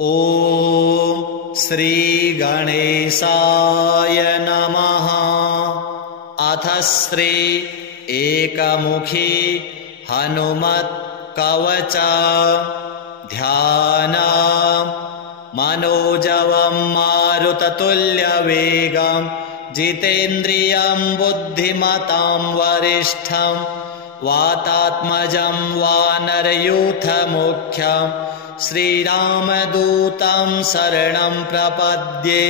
ॐ श्री गणेशाय नमः। अथ श्री एकमुखी हनुमत् कवच ध्यानम्। मनोजवं मारुततुल्यवेगं जितेन्द्रियं बुद्धिमतां वरिष्ठं वातात्मजं वानरयूथमुख्यं श्रीरामदूतं शरणं प्रपद्ये।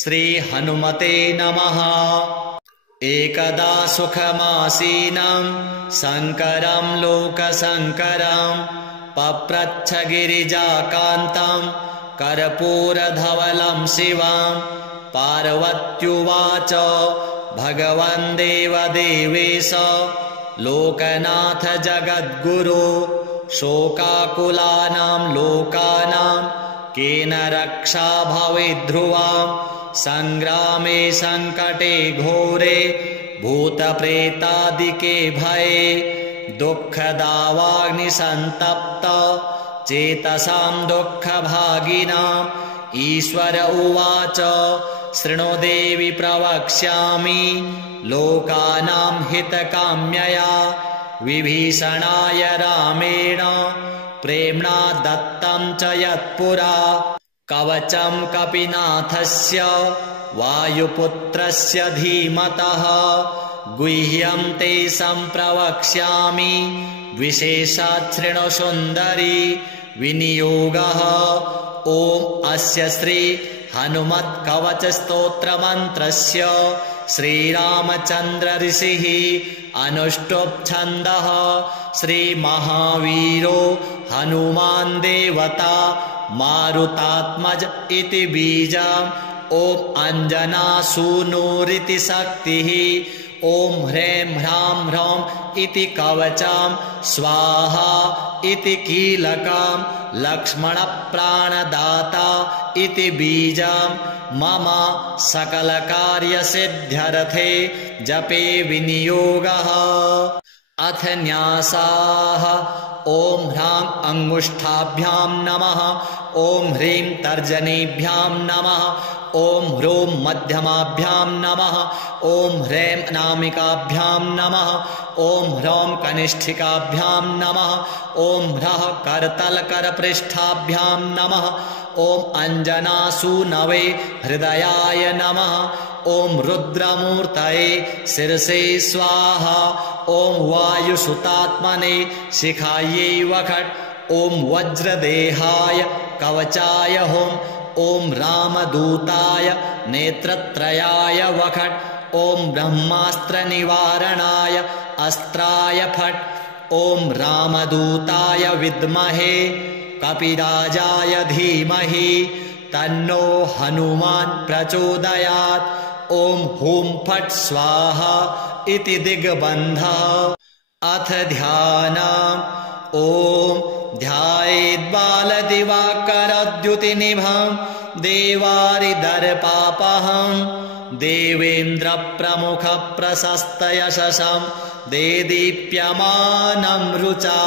श्रीहनुमते नमः। एकदा सुखमासीनं शङ्करं लोकशङ्करं पप्रच्छ गिरिजाकान्तं कर्पूरधवलं शिवं। पार्वत्युवाच भगवन् देवदेवेश लोकनाथ जगद्गुरो शोकाकुलानां लोकानां केन रक्षा भवेद्ध्रुवां। संग्रामे संकटे घोरे भूतप्रेतादिके भये दुःखदावाग्निसन्तप्त चेतसां दुःखभागिनाम्। ईश्वर उवाच शृणु देवि प्रवक्ष्यामि लोकानां हितकाम्यया विभीषणाय रामेण प्रेम्णा दत्तं च यत्पुरा। कवचं कपिनाथस्य वायुपुत्रस्य धीमतः गुह्यं ते सम्प्रवक्ष्यामि विशेषात् शृणु सुन्दरी विनियोगः। ॐ अस्य श्री हनुमत् कवच स्तोत्र मंत्रस्य श्रीरामचन्द्र ऋषिः अनुष्टुप् छन्दः। श्री महावीरो हनुमान् देवता मारुतात्मज इति बीजम्। ॐ अञ्जनासूनुरिति शक्तिः। ॐ ह्रीं ह्रां ह्रौं इति कवचं स्वाहा इति कीलकं लक्ष्मणप्राणदाता इति बीजं। मम सकलकार्यसिद्ध्यर्थे जपे विनियोगः। अथ न्यासाः। ॐ ह्रां अङ्गुष्ठाभ्यां नमः। ॐ ह्रीं तर्जनीभ्यां नमः। ॐ ह्रूं मध्यमाभ्यां नमः। ॐ ह्रीं अनामिकाभ्यां नमः। ॐ ह्रौं कनिष्ठिकाभ्यां नमः। ॐ ह्रः करतलकरपृष्ठाभ्यां नमः। ॐ अञ्जनासूनवे हृदयाय नमः। ॐ रुद्रमूर्तये शिरसे स्वाहा। ॐ वायुसुतात्मने शिखायै वखट्। ॐ वज्रदेहाय कवचाय हुं। ॐ रामदूताय नेत्रत्रयाय वखट्। ॐ ब्रह्मास्त्रनिवारणाय अस्त्राय फट्। ॐ रामदूताय विद्महे कपिराजाय धीमहि तन्नो हनुमान् प्रचोदयात्। ॐ हुं फट् स्वाहा इति दिग्बन्धः। अथ ध्यानम्। ॐ ध्यायेद्बालदिवाकरद्युतिनिभं देवारिदर्पापहं देवेन्द्रप्रमुखप्रशस्तयशसं देदीप्यमानं रुचा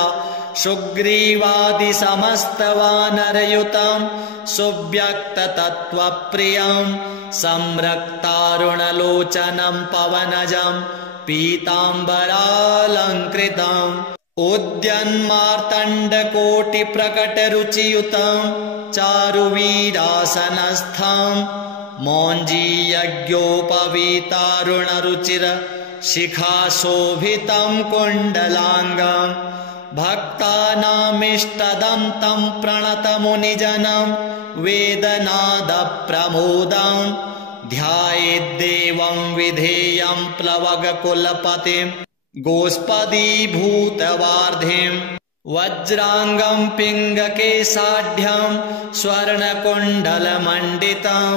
सुग्रीवादिसमस्तवानरयुतं सुव्यक्ततत्त्वप्रियं संरक्तारुणलोचनं पवनजं पीताम्बरालङ्कृतम्। उद्यन्मार्तण्डकोटिप्रकटरुचियुतं चारुवीरासनस्थं मौञ्जीयज्ञोपवीतारुणरुचिर शिखाशोभितं कुण्डलाङ्गं भक्तानामिष्टदं तं प्रणतमुनिजनं वेदनादप्रमोदं ध्यायेद्देवं विधेयं प्लवगकुलपतिं गोष्पदीभूतवार्धिं वज्राङ्गं पिङ्गकेशाढ्यं स्वर्णकुण्डलमण्डितं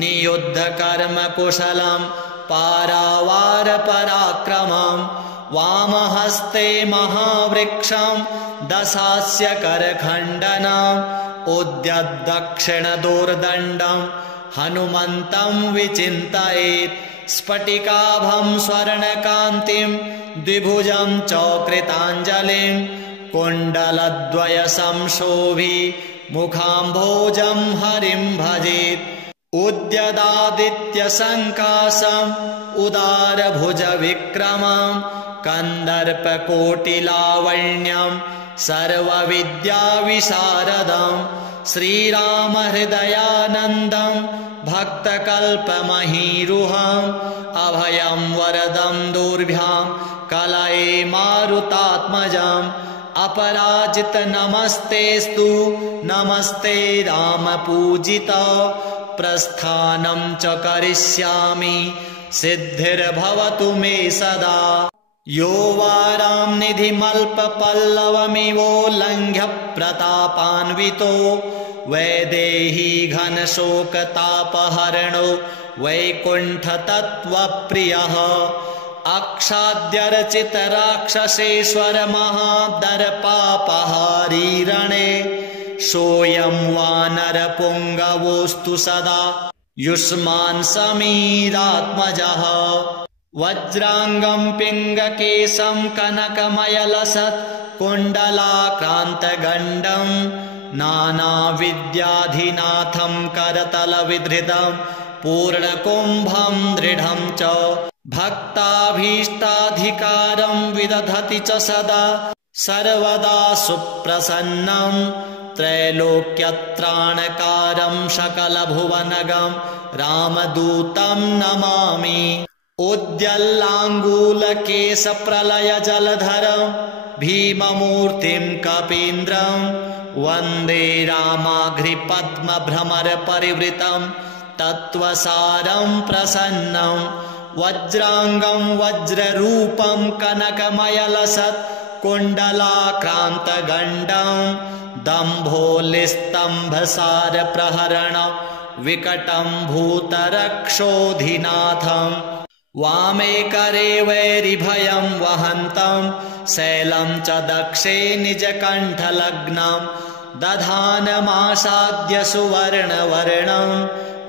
नियुद्धकर्मकुशलं पारावारपराक्रमं वामहस्ते महावृक्षं दशास्य करखण्डनम् उद्यद्दक्षिणदोर्दण्डं हनुमन्तं विचिन्तयेत्। स्फटिकाभं स्वर्णकान्तिं द्विभुजं च कृताञ्जलिं कुण्डलद्वय संशोभि मुखाम्भोजं हरिं भजेत् उद्यदादित्यसङ्कासम् उदारभुजविक्रमं कन्दर्पकोटिलावण्यं सर्वविद्याविशारदं श्रीरामहृदयानन्दं भक्तकल्पमहीरुहम् अभयं वरदं दुर्भ्यां कलये मारुतात्मजम् अपराजित नमस्तेस्तु नमस्ते रामपूजित प्रस्थानं च करिष्यामि सिद्धिर्भवतु मे सदा यो वारां निधिमल्पपल्लवमिवोल्लङ्घ्य प्रतापान्वितो वैदेही घनशोकतापहरणो वैकुण्ठतत्त्वप्रियः अक्षाद्यर्चितराक्षसेश्वर महादर्पापहारी रणे सोऽयं वानरपुङ्गवोऽस्तु सदा युष्मान् समीरात्मजः वज्राङ्गं पिङ्गकेशं कनकमयलसत् कुण्डलाक्रान्तगण्डं नानाविद्याधिनाथं करतलविधृतं पूर्णकुम्भं दृढं च भक्ताभीष्टाधिकारं विदधति च सदा सर्वदा सुप्रसन्नं त्रैलोक्यत्राणकारं सकलभुवनगं रामदूतं नमामि उद्यल्लाङ्गूलकेशप्रलयजलधरं भीममूर्तिं कपीन्द्रं वन्दे रामाघ्रिपद्मभ्रमरपरिवृतं तत्त्वसारं प्रसन्नं वज्राङ्गं वज्ररूपं कनकमयलसत् कुण्डलाक्रान्तगण्डं दम्भोलिस्तम्भसारप्रहरणं विकटं भूतरक्षोधिनाथं वामे करे वैरिभयं वहन्तं शैलं च दक्षे निजकण्ठलग्नं दधानमासाद्य सुवर्णवर्णं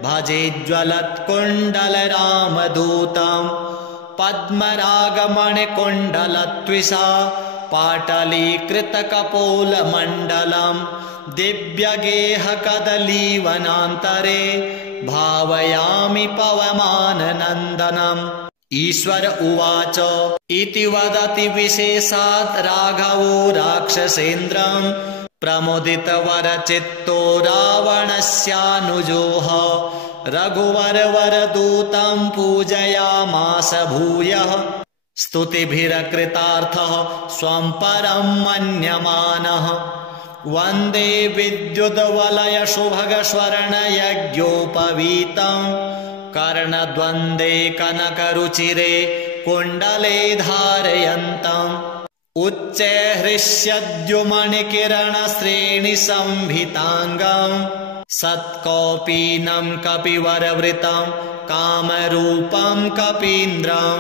भजेज्ज्वलत्कुण्डलरामदूतं पद्मरागमणिकुण्डलत्विषा पाटलीकृतकपोलमण्डलं दिव्यगेहकदलीवनान्तरे भावयामि पवमाननन्दनम् ईश्वर उवाच इति वदति विशेषात् राघवो राक्षसेन्द्रं प्रमुदितवरचित्तो रावणस्यानुजोः रघुवरवरदूतं पूजयामास भूयः स्तुतिभिरकृतार्थः स्वं परं मन्यमानः वन्दे विद्युद्वलयशुभगस्वर्णयज्ञोपवीतं कर्णद्वन्द्वे कनकरुचिरे कुण्डले धारयन्तम् उच्चैःहृष्यद्युमणिकिरणश्रेणिसंभिताङ्गं सत्कौपीनं कपिवरवृतं कामरूपं कपीन्द्रं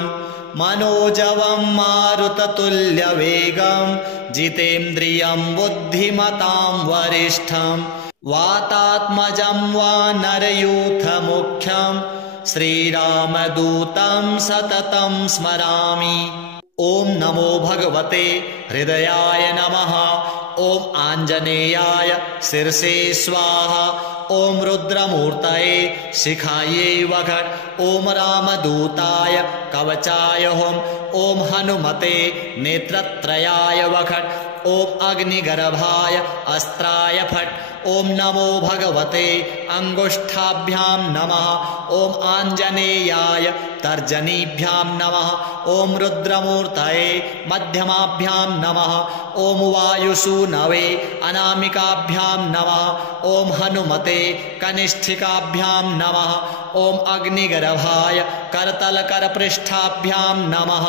मनोजवं मारुततुल्यवेगं जितेन्द्रियं बुद्धिमतां वरिष्ठं वातात्मजं वानरयूथमुख्यं श्रीरामदूतं सततं स्मरामि। ॐ नमो भगवते हृदयाय नमः। ॐ आञ्जनेयाय शिरसे स्वाहा। ॐ रुद्रमूर्तये शिखायै वखट्। ॐ रामदूताय कवचाय हुं। ॐ हनुमते नेत्रत्रयाय वखट्। ॐ अग्निगर्भाय अस्त्राय फट्। ॐ नमो भगवते अङ्गुष्ठाभ्यां नमः। ॐ आञ्जनेयाय तर्जनीभ्यां नमः। ॐ रुद्रमूर्तये मध्यमाभ्यां नमः। ॐ वायुसूनवे अनामिकाभ्यां नमः। ॐ हनुमते कनिष्ठिकाभ्यां नमः। ॐ अग्निगर्भाय करतलकरपृष्ठाभ्यां नमः।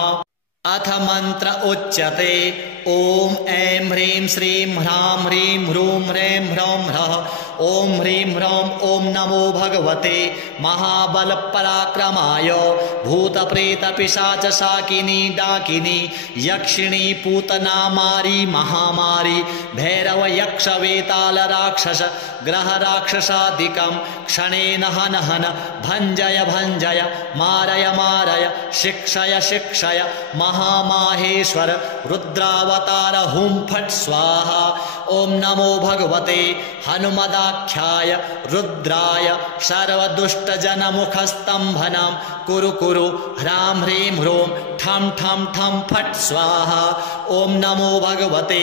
अथ मंत्र उच्यते ओम ऐं ह्रीं श्रीं ह्रां ह्रीं ह्रूं ह्रैं ह्रौं ह्रः। ओम ह्रीं ह्रौं ओम नमो भगवते महाबलपराक्रमाय। भूतप्रेतपिशाचशाकिनी डाकिनी यक्षिणी पूतना मारी महामारी भैरव यक्ष वेताल राक्षस ग्रह राक्षसादिकं क्षणेन हन हन भञ्जय भञ्जय मारय मारय शिक्षय शिक्षय महामाहेश्वर रुद्रावतार दातार हुं फट् स्वाहा। ॐ नमो भगवते हनुमदाख्याय रुद्राय सर्वदुष्टजनमुखस्तम्भनं कुरु कुरु ह्रां ह्रीं ह्रूं ठं ठं ठं फट् स्वाहा। ॐ नमो भगवते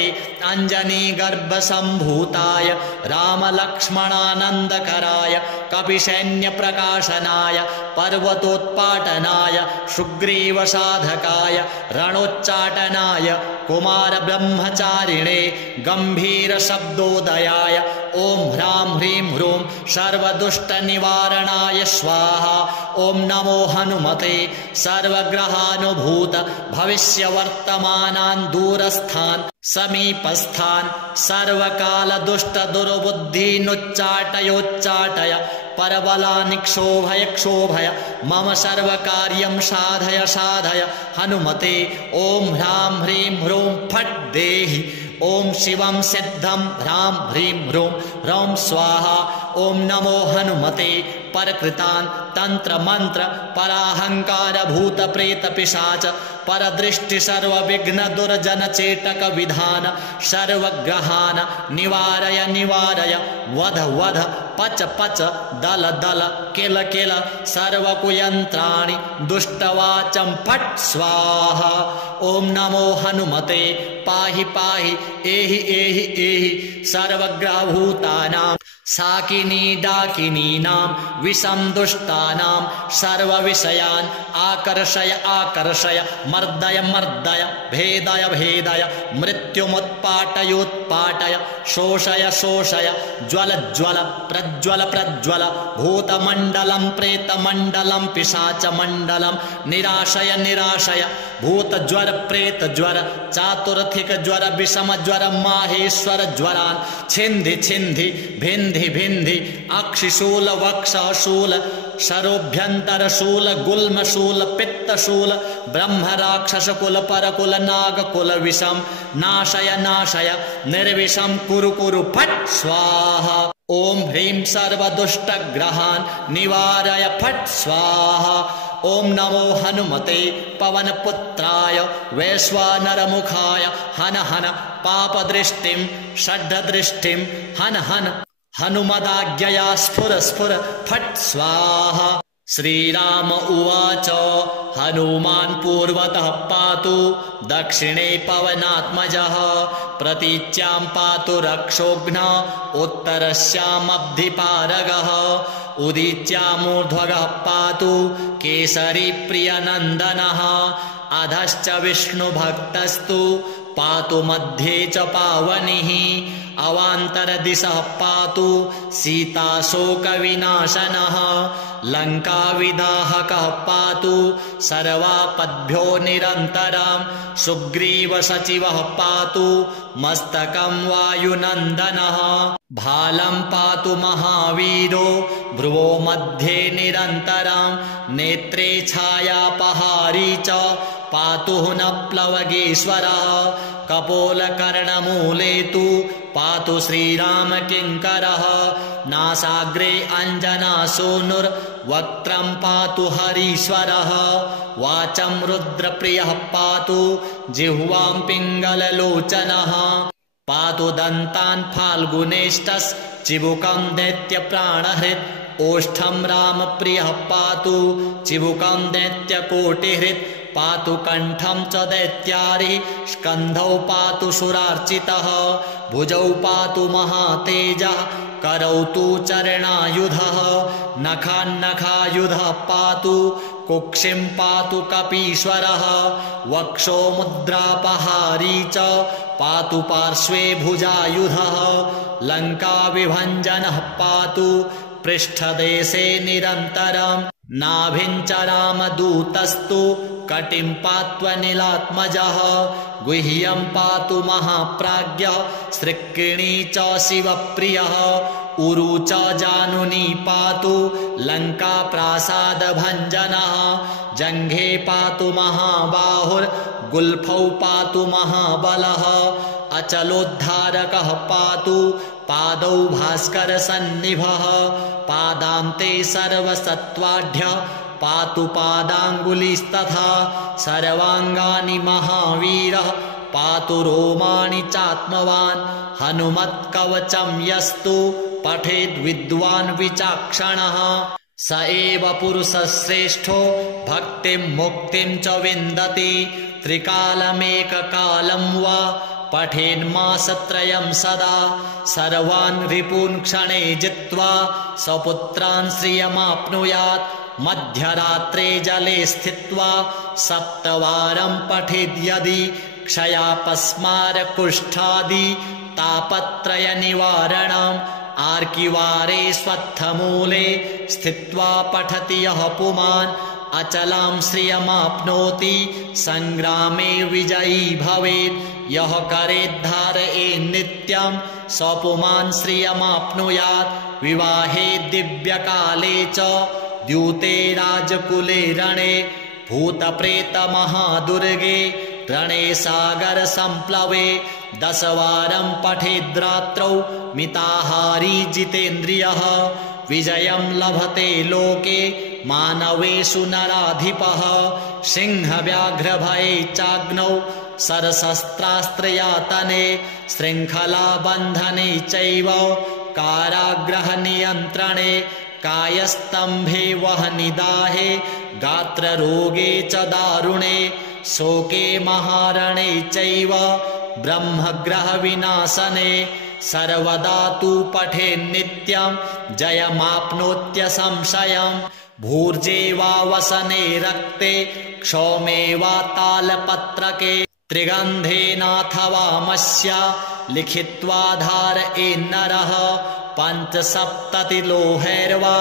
अञ्जनीगर्भसम्भूताय रामलक्ष्मणानन्दकराय कपिसैन्यप्रकाशनाय पर्वतोत्पाटनाय सुग्रीवसाधकाय रणोच्चाटनाय कुमारब्रह्मचारिणे गम्भीरशब्दोदयाय ॐ ह्रां ह्रीं ह्रूं सर्वदुष्टनिवारणाय स्वाहा। ॐ नमो हनुमते सर्वग्रहानुभूत भविष्यवर्तमानान् दूरस्थान् समीपस्थान् सर्वकालदुष्टदुर्बुद्धीनुच्चाटयोच्चाटय परबलानि क्षोभय क्षोभय मम सर्वकार्यं साधय साधय हनुमते। ॐ ह्रां ह्रीं ह्रूं फट् देहि। ॐ शिवं सिद्धं ह्रां ह्रीं ह्रूं ह्रौं स्वाहा। ॐ नमो हनुमते परकृतान् तन्त्रमन्त्र पराहंकार भूत प्रेत पिशाच परदृष्टि सर्वविघ्न दुर्जन चेटक विधान सर्वग्रहान् निवारय निवारय वध वध पच पच दल दल किल किल सर्वकुयन्त्राणि दुष्टवाचं फट् स्वाहा। ॐ नमो हनुमते पाहि पाहि एहि एहि एहि सर्वग्रहभूतानां साकिनी डाकिनीनां विषं दुष्टानां सर्वविषयान् आकर्षय आकर्षय मर्दय मर्दय भेदय भेदय मृत्युमुत्पाटयोत्पाटय शोषय शोषय ज्वल ज्वल प्रज्वल प्रज्वल भूतमण्डलं प्रेतमण्डलं पिशाचमण्डलं निराशय निराशय भूतज्वर प्रेतज्वर चातुर्थिक ज्वर विषम ज्वर माहेश्वर ज्वरान् छिन्धि छिन्धि भिन्धि भिन्धि अक्षिशूल वक्षशूल शरोभ्यन्तरशूल गुल्मशूल पित्तशूल ब्रह्मराक्षसकुल परकुल नागकुल विषं नाशय नाशय निर्विषं कुरु कुरु फट् स्वाहा। ॐ ह्रीं सर्वदुष्टग्रहान् निवारय फट् स्वाहा। ॐ नमो हनुमते पवनपुत्राय वैश्वानरमुखाय हन हन पापदृष्टिं षड्दृष्टिं हन हन हनुमदाज्ञया स्फुर स्फुर फट् स्वाहा। श्रीराम उवाच हनुमान् पूर्वतः पातु दक्षिणे पवनात्मजः प्रतीच्यां पातु रक्षोघ्नः उत्तरस्यामब्धिपारगः उदीच्यामूर्ध्वगः पातु केसरी प्रियनन्दनः अधश्च विष्णुभक्तस्तु पातु मध्ये च पावनिः अवान्तरदिशः पातु सीताशोकविनाशनः लङ्काविदाहकः पातु सर्वापद्भ्यो निरन्तरं सुग्रीवसचिवः पातु मस्तकं वायुनन्दनः भालं पातु महावीरो भ्रुवो मध्ये निरन्तरं नेत्रे छायापहारी च पातु न प्लवगेश्वरः कपोलकर्णमूले तु पातु श्रीरामकिङ्करः नासाग्रे अञ्जनासूनुर्वक्त्रं पातु हरीश्वरः वाचं रुद्रप्रियः पातु जिह्वां पिङ्गललोचनः पातु दन्तान् फाल्गुनेष्टश्चिबुकं दैत्यप्राणहृत् ओष्ठं रामप्रियः पातु चिबुकं दैत्यकोटिहृत् पातु कण्ठं च दैत्यारि स्कन्धौ पातु सुरार्चितः भुजौ पातु महातेजः करौ तु चरणायुधः नखान्नखायुधः पातु कुक्षिं पातु कपीश्वरः वक्षो मुद्रापहारी च पातु पार्श्वे भुजायुधः लङ्काविभञ्जनः पातु पृष्ठदेशे निरन्तरं नाभिं च रामदूतस्तु कटिं पात्वनिलात्मजः गुह्यं पातु महाप्राज्ञः सृक्किणी च शिवप्रियः उरु च जानुनी पातु लङ्काप्रासादभञ्जनः जङ्घे पातु महाबाहुर्गुल्फौ पातु महाबलः अचलोद्धारकः पातु पादौ भास्करसन्निभः पादान्ते सर्वसत्त्वाढ्यः पातु पादाङ्गुलिस्तथा सर्वाङ्गानि महावीरः पातु रोमाणि चात्मवान् हनुमत्कवचं यस्तु पठेद्विद्वान् विचक्षणः स एव पुरुषश्रेष्ठो भक्तिं मुक्तिं च विन्दति त्रिकालमेककालं वा पठेन्मासत्रयं सदा सर्वान् रिपून् क्षणे जित्वा सपुत्रान् श्रियमाप्नुयात् मध्यरात्रे जले स्थित्वा 7 वारं पठेद्यदि क्षयापस्मारकुष्ठादि तापत्रय निवारणम् आर्किवारे स्वत्थमूले स्थित्वा पठति यः पुमान् अचलां श्रियमाप्नोति संग्रामे विजयी भवेत् यः करेद्धारयेत् नित्यं स पुमान् श्रियमाप्नुयात् विवाहे दिव्यकाले च द्यूते राजकुले रणे भूतप्रेतमहादुर्गे रणे सागर संप्लवे 10 वारं पठेद्रात्रौ मिताहारी जितेन्द्रियः विजयं लभते लोके मानवेषु नराधिपः सिंहव्याघ्रभये चाग्नौ सरशस्त्रास्त्रयातने शृङ्खलाबन्धने चैव कारागृहनियन्त्रणे कायस्तम्भे वह्निदाहे गात्ररोगे च दारुणे शोके महारणे चैव ब्रह्मग्रहविनाशने सर्वदा तु पठेन्नित्यं जयमाप्नोत्यसंशयम् भूर्जे वा वसने रक्ते क्षौमे वा तालपत्रके त्रिगन्धेनाथवामस्या लिखित्वा धारयेन्नरः 5-7 लोहैर्वा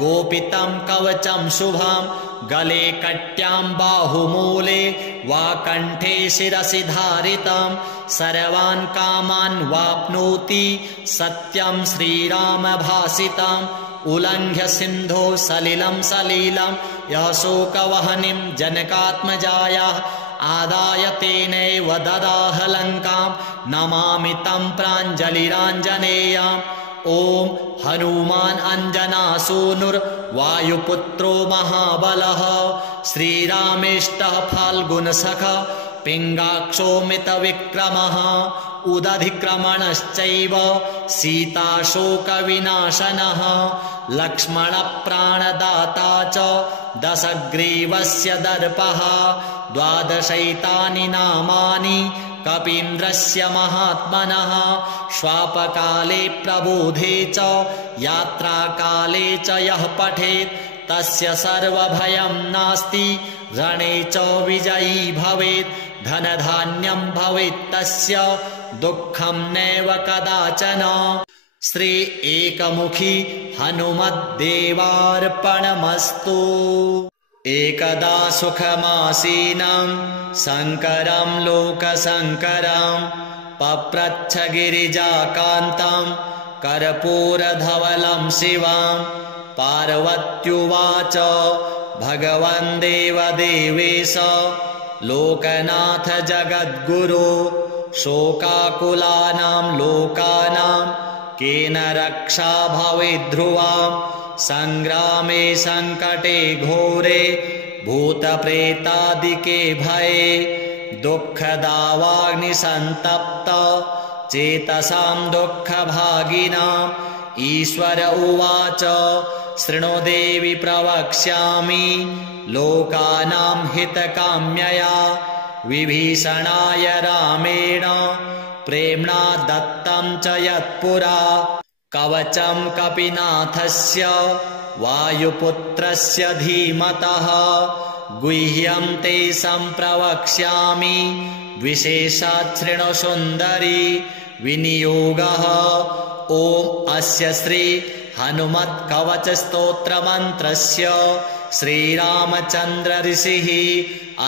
गोपितं कवचं शुभं गले कट्यां बाहुमूले वा कण्ठे शिरसि धारितं सर्वान् कामान् वाप्नोति सत्यं श्रीरामभासितम् उल्लङ्घ्य सिन्धो सलिलं सलीलं यः शोकवह्निं जनकात्मजायाः आदाय तेनैव ददाह लङ्कां नमामि तं प्राञ्जलिराञ्जनेयम् ॐ हनुमान् अञ्जनासूनुर्वायुपुत्रो महाबलः श्रीरामेष्टः फाल्गुनसखः पिङ्गाक्षो मितविक्रमः उदधिक्रमणश्चैव सीताशोकविनाशनः लक्ष्मणप्राणदाता च दशग्रीवस्य दर्पः 12 नामानि कपीन्द्रस्य महात्मनः श्वापकाले प्रबोधे च यात्राकाले च यः पठेत् तस्य सर्वभयं नास्ति रणे च विजयी भवेत् धनधान्यं भवेत् तस्य दुःखं नैव कदाचन श्री एकमुखी हनुमद्देवार्पणमस्तु एकदा सुखमासीनं शङ्करं लोकशङ्करं पप्रच्छ गिरिजाकान्तं कर्पूरधवलं शिवं पार्वत्युवाच भगवन् देवदेवेश लोकनाथ जगद्गुरो शोकाकुलानां लोकानां केन रक्षा भवेद्ध्रुवां संग्रामे संकटे घोरे भूतप्रेतादिके भये दुःखदावाग्निसन्तप्त चेतसां दुःखभागिनाम् ईश्वर उवाच शृणु देवि प्रवक्ष्यामि लोकानां हितकाम्यया विभीषणाय रामेण प्रेम्णा दत्तं च यत्पुरा कवचं कपिनाथस्य वायुपुत्रस्य धीमतः गुह्यं ते सम्प्रवक्ष्यामि विशेषात् शृणु सुन्दरी विनियोगः ॐ अस्य श्री हनुमत्कवच स्तोत्रमन्त्रस्य श्रीरामचन्द्र ऋषिः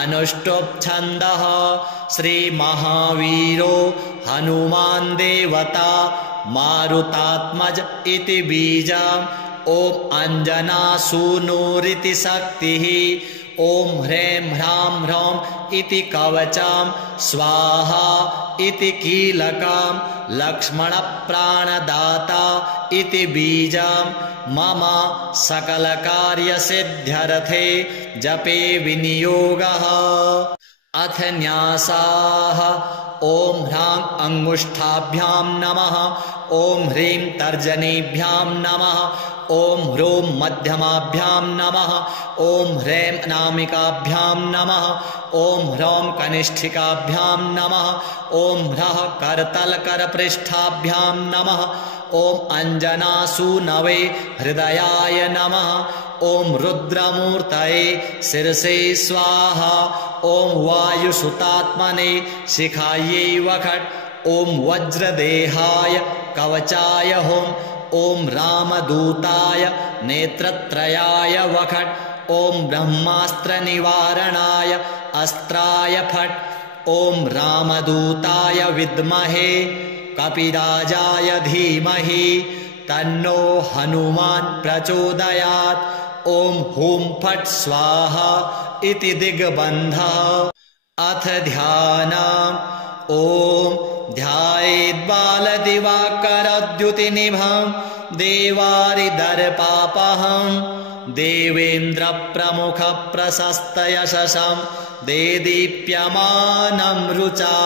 अनुष्टुप् छन्दः श्रीमहावीरो हनुमान् देवता मारुतात्मज इति बीजम् ॐ अञ्जनासूनुरिति शक्तिः ॐ ह्रीं ह्रां ह्रौं इति कवचं स्वाहा इति कीलकं लक्ष्मणप्राणदाता इति बीजं मम सकलकार्यसिद्ध्यर्थे जपे विनियोगः अथ न्यासाः ॐ ह्रां अङ्गुष्ठाभ्यां नमः। ॐ ह्रीं तर्जनीभ्यां नमः। ॐ ह्रूं मध्यमाभ्यां नमः। ॐ ह्रैं अनामिकाभ्यां नमः। ॐ ह्रौं कनिष्ठिकाभ्यां नमः। ॐ ह्रः करतलकरपृष्ठाभ्यां नमः। ॐ अञ्जनासूनवे हृदयाय नमः। ॐ रुद्रमूर्तये शिरसे स्वाहा। ॐ वायुसुतात्मने शिखायै वखट्। ॐ वज्रदेहाय कवचाय हुं। ॐ रामदूताय नेत्रत्रयाय वखट्। ॐ ब्रह्मास्त्रनिवारणाय अस्त्राय फट्। ॐ रामदूताय विद्महे कपिराजाय धीमहि तन्नो हनुमान् प्रचोदयात्। ॐ हुं फट् स्वाहा इति दिग्बन्धः। अथ ध्यानम्। ॐ ध्यायेद्बालदिवाकरद्युतिनिभं देवारिदर्पापहं देवेन्द्रप्रमुखप्रशस्तयशसं देदीप्यमानं रुचा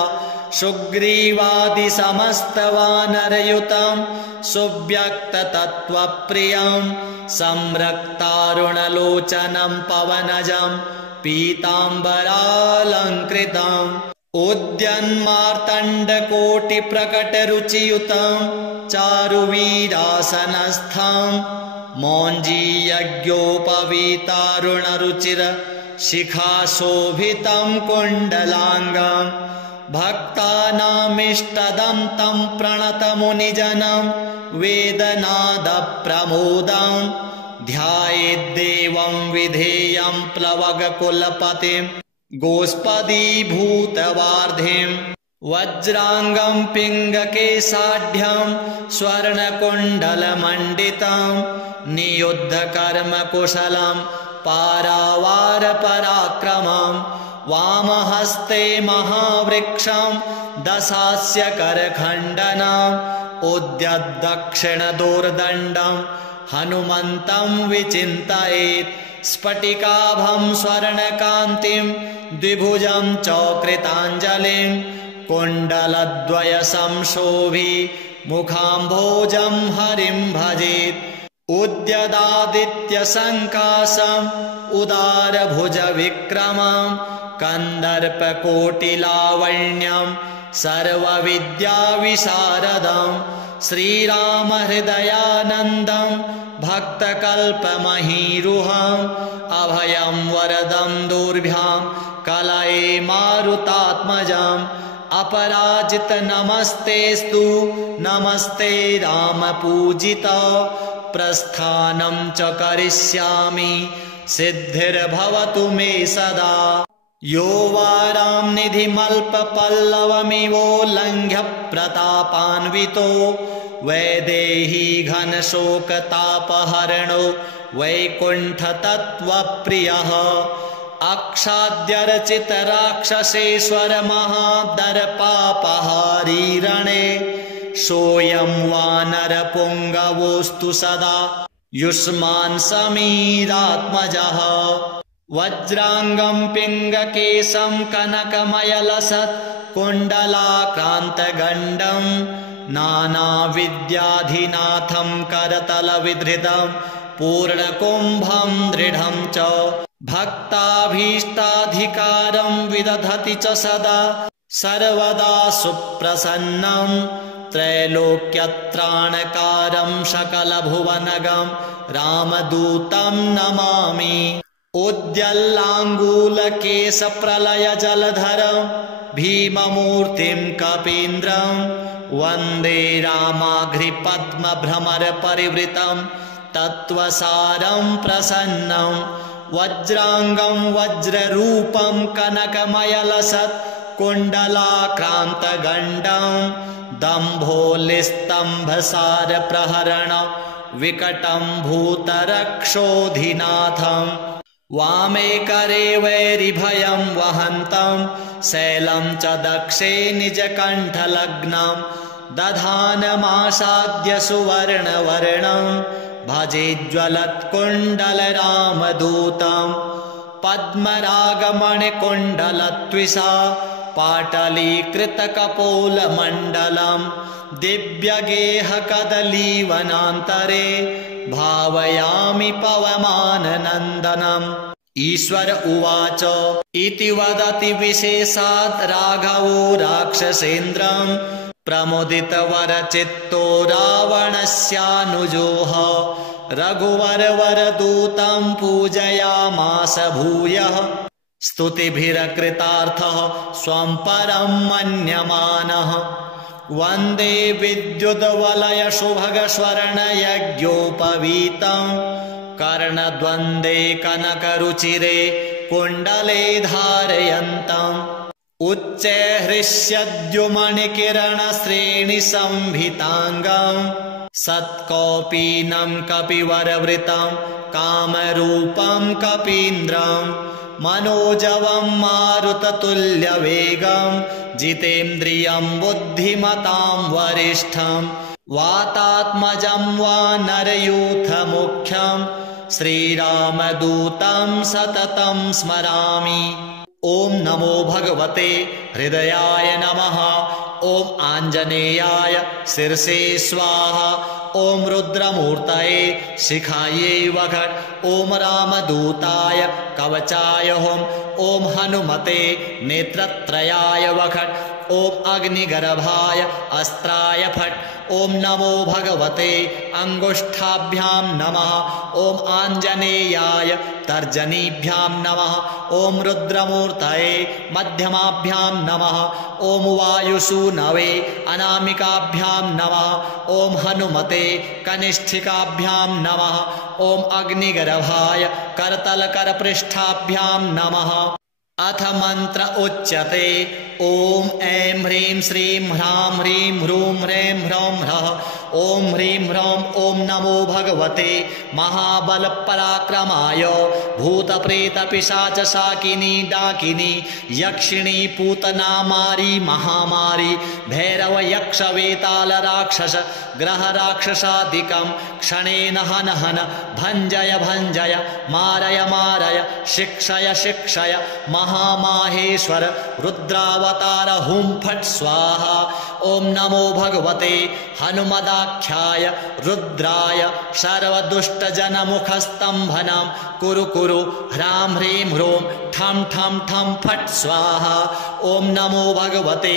सुग्रीवादिसमस्तवानरयुतं सुव्यक्ततत्त्वप्रियं संरक्तारुणलोचनं पवनजं पीताम्बरालङ्कृतम् उद्यन्मार्तण्डकोटिप्रकटरुचियुतं चारुवीरासनस्थं मौञ्जीयज्ञोपवीतारुणरुचिर शिखाशोभितं कुण्डलाङ्गं भक्तानामिष्टदं तं प्रणतमुनिजनं वेदनादप्रमोदं ध्यायेद्देवं विधेयं प्लवगकुलपतिं गोष्पदीभूतवार्धिं वज्राङ्गं पिङ्गकेशाढ्यं स्वर्णकुण्डलमण्डितं नियुद्धकर्मकुशलं पारावारपराक्रमं वामहस्ते महावृक्षं दशास्य करखण्डनम् उद्यद्दक्षिणदोर्दण्डं हनुमन्तं विचिन्तयेत् स्फटिकाभं स्वर्णकान्तिं द्विभुजं चकृताञ्जलिं कुण्डलद्वयसंशोभि मुखाम्भोजं हरिं भजेत् उद्यदादित्यसङ्काशम् उदारभुजविक्रमं कन्दर्पकोटिलावण्यं सर्वविद्याविशारदं श्रीरामहृदयानन्दं भक्तकल्पमहीरुहम् अभयं वरदं दुर्भ्यां कलये मारुतात्मजम् अपराजित नमस्तेस्तु नमस्ते रामपूजित प्रस्थानं च करिष्यामि सिद्धिर्भवतु मे सदा यो वारां निधिमल्पपल्लवमिवोल्लङ्घ्य प्रतापान्वितो वैदेही घनशोकतापहरणो वैकुण्ठतत्त्वप्रियः अक्षाद्यर्चितराक्षसेश्वर महादर्पापहारी रणे सोऽयं वानरपुङ्गवोऽस्तु सदा युष्मान् समीरात्मजः वज्राङ्गं पिङ्गकेशं कनकमयलसत् कुण्डलाक्रान्तगण्डं नानाविद्याधिनाथं करतलविधृतं पूर्णकुम्भं दृढं च भक्ताभीष्टाधिकारं विदधति च सदा सर्वदा सुप्रसन्नं त्रैलोक्यत्राणकारं सकलभुवनगं रामदूतं नमामि उद्यल्लाङ्गूलकेशप्रलयजलधरं भीममूर्तिं कपीन्द्रं वन्दे रामाघ्रिपद्मभ्रमरपरिवृतं तत्त्वसारं प्रसन्नं वज्राङ्गं वज्ररूपं कनकमयलसत् कुण्डलाक्रान्तगण्डं दम्भोलिस्तम्भसारप्रहरण विकटं भूतरक्षोधिनाथं वामे करे वैरिभयं वहन्तं शैलं च दक्षे निजकण्ठलग्नं दधानमासाद्य सुवर्णवर्णं भजेज्ज्वलत्कुण्डलरामदूतं पद्मरागमणिकुण्डलत्विषा पाटलीकृतकपोलमण्डलम् दिव्यगेहकदलीवनान्तरे भावयामि पवमाननन्दनम्। ईश्वर उवाच इति वदति विशेषात् राघवो राक्षसेन्द्रम् प्रमुदितवरचित्तो रावणस्यानुजोः रघुवरवरदूतं पूजयामास भूयः स्तुतिभिरकृतार्थः स्वं परं मन्यमानः। वन्दे विद्युद्वलयशुभगस्वर्णयज्ञोपवीतं कर्णद्वन्द्वे कनकरुचिरे कुण्डले धारयन्तम् उच्चैःहृष्यद्युमणिकिरणश्रेणिसंभिताङ्गम् सत्कौपीनं कपिवरवृतं कामरूपं कपीन्द्रं मनोजवं मारुततुल्यवेगं जितेन्द्रियं बुद्धिमतां वरिष्ठं वातात्मजं वानरयूथमुख्यं श्रीरामदूतं सततं स्मरामि। ॐ नमो भगवते हृदयाय नमः। ॐ आञ्जनेयाय शिरसे स्वाहा। ॐ रुद्रमूर्तये शिखायै वषट्। ॐ रामदूताय कवचाय हुम्। ॐ हनुमते नेत्रत्रयाय वषट्। ॐ अग्निगर्भाय अस्त्राय फट्। ॐ नमो भगवते अङ्गुष्ठाभ्यां नमः। ॐ आञ्जनेयाय तर्जनीभ्यां नमः। ॐ रुद्रमूर्तये मध्यमाभ्यां नमः। ॐ वायुसूनवे अनामिकाभ्यां नमः। ॐ हनुमते कनिष्ठिकाभ्यां नमः। ॐ अग्निगर्भाय करतलकरपृष्ठाभ्यां नमः। अथ मंत्र उच्यते ओम ऐं ह्रीं श्रीं ह्रां ह्रीं ह्रूं ह्रैं ह्रौं ह्रः। ओम ह्रीं ह्रौं ओम नमो भगवते महाबलपराक्रमाय भूतप्रेतपिशाचशाकिनी डाकिनी यक्षिणी पूतना मारी महामारी भैरव यक्ष वेताल राक्षस ग्रह राक्षसादिकं क्षणेन हन हन भञ्जय भञ्जय मारय मारय शिक्षय शिक्षय महामाहेश्वर रुद्रावतार हुं फट् स्वाहा। ओम नमो भगवते हनुमदाख्याय रुद्राय सर्वदुष्टजनमुखस्तम्भनं कुरु कुरु ह्रां ह्रीं ह्रूं ठं ठं ठं फट् स्वाहा। ओम नमो भगवते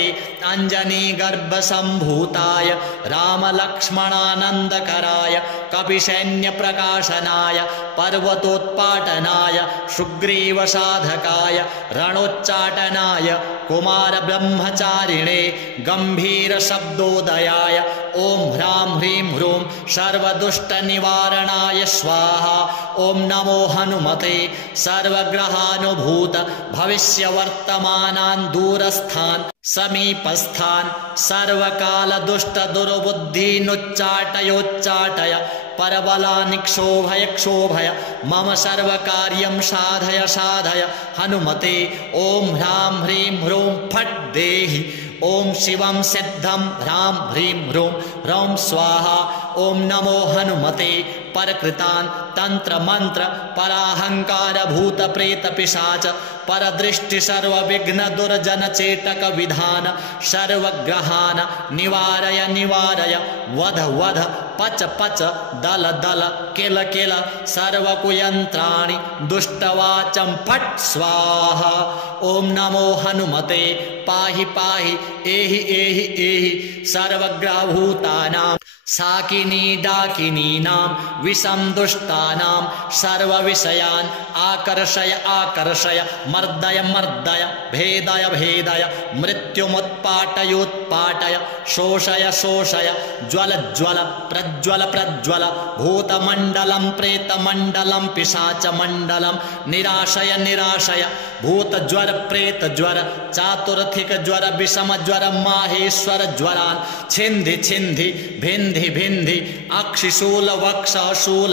अञ्जनीगर्भसम्भूताय रामलक्ष्मणानन्दकराय कपिसैन्यप्रकाशनाय पर्वतोत्पाटनाय सुग्रीवसाधकाय रणोच्चाटनाय कुमारब्रह्मचारिणे गम्भीरशब्दोदयाय ओम ह्रां ह्रीं ह्रूं सर्वदुष्टनिवारणाय स्वाहा। ओम नमो हनुमते सर्वग्रहानुभूत भविष्यवर्तमानान् दूरस्थान् समीपस्थान् सर्वकालदुष्टदुर्बुद्धीनुच्चाटयोच्चाटय परबलानि क्षोभय क्षोभय मम सर्वकार्यं साधय साधय हनुमते ओम ह्रां ह्रीं ह्रूं फट् देहि। ओम शिवं सिद्धं ह्रां ह्रीं ह्रूं ह्रौं स्वाहा। ओम नमो हनुमते परकृतान् तंत्र मंत्र पराहंकार भूत प्रेत पिशाच परदृष्टि सर्वविघ्न दुर्जन चेतक विधान सर्वग्रहान् निवारय निवारय वध वध पच पच दल दल किल किल सर्वकुयंत्राणि दुष्टवाचं फट् स्वाहा। ओम नमो हनुमते पाहि पाहि एहि एहि एहि सर्वग्रहभूतानां साकिनी डाकिनीनां विषं दुष्टानां सर्वविषयान् आकर्षय आकर्षय मर्दय मर्दय भेदय भेदय मृत्युमुत्पाटयोत्पाटय शोषय शोषय ज्वल ज्वल प्रज्वल प्रज्वल भूतमण्डलं प्रेतमण्डलं पिशाचमण्डलं निराशय निराशय भूतज्वर प्रेतज्वर चातुर्थिक ज्वर विषम ज्वर माहेश्वर ज्वरान् छिन्धि छिन्धि भिन्धि भिन्धि अक्षिशूल वक्षशूल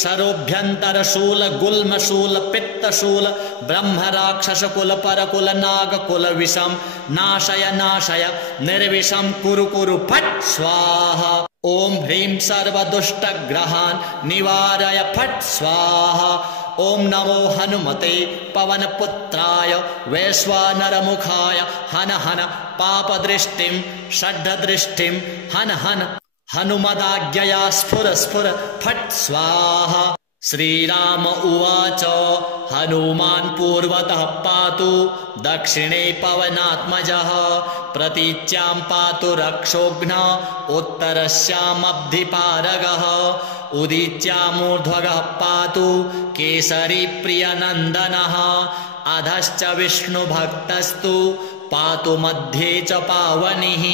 शरोभ्यंतरशूल गुल्मशूल पित्तशूल ब्रह्म राक्षस कुल परकुल नाग कुल विषम नाशय नाशय निर्विषं कुरु कुरु फट् स्वाहा। ॐ ह्रीं सर्वदुष्टग्रहान् निवारय फट् स्वाहा। ॐ नमो हनुमते पवनपुत्राय वैश्वानरमुखाय हन हन पापदृष्टिं षड्दृष्टिं हन हन हनुमदाज्ञया स्फुर स्फुर फट् स्वाहा। श्रीराम उवाच हनुमान् पूर्वतः पातु दक्षिणे पवनात्मजः प्रतीच्यां पातु रक्षोघ्नः उत्तरस्यामब्धिपारगः उदीच्यामूर्ध्वगः पातु केसरी प्रियनन्दनः अधश्च विष्णुभक्तस्तु पातु मध्ये च पावनिः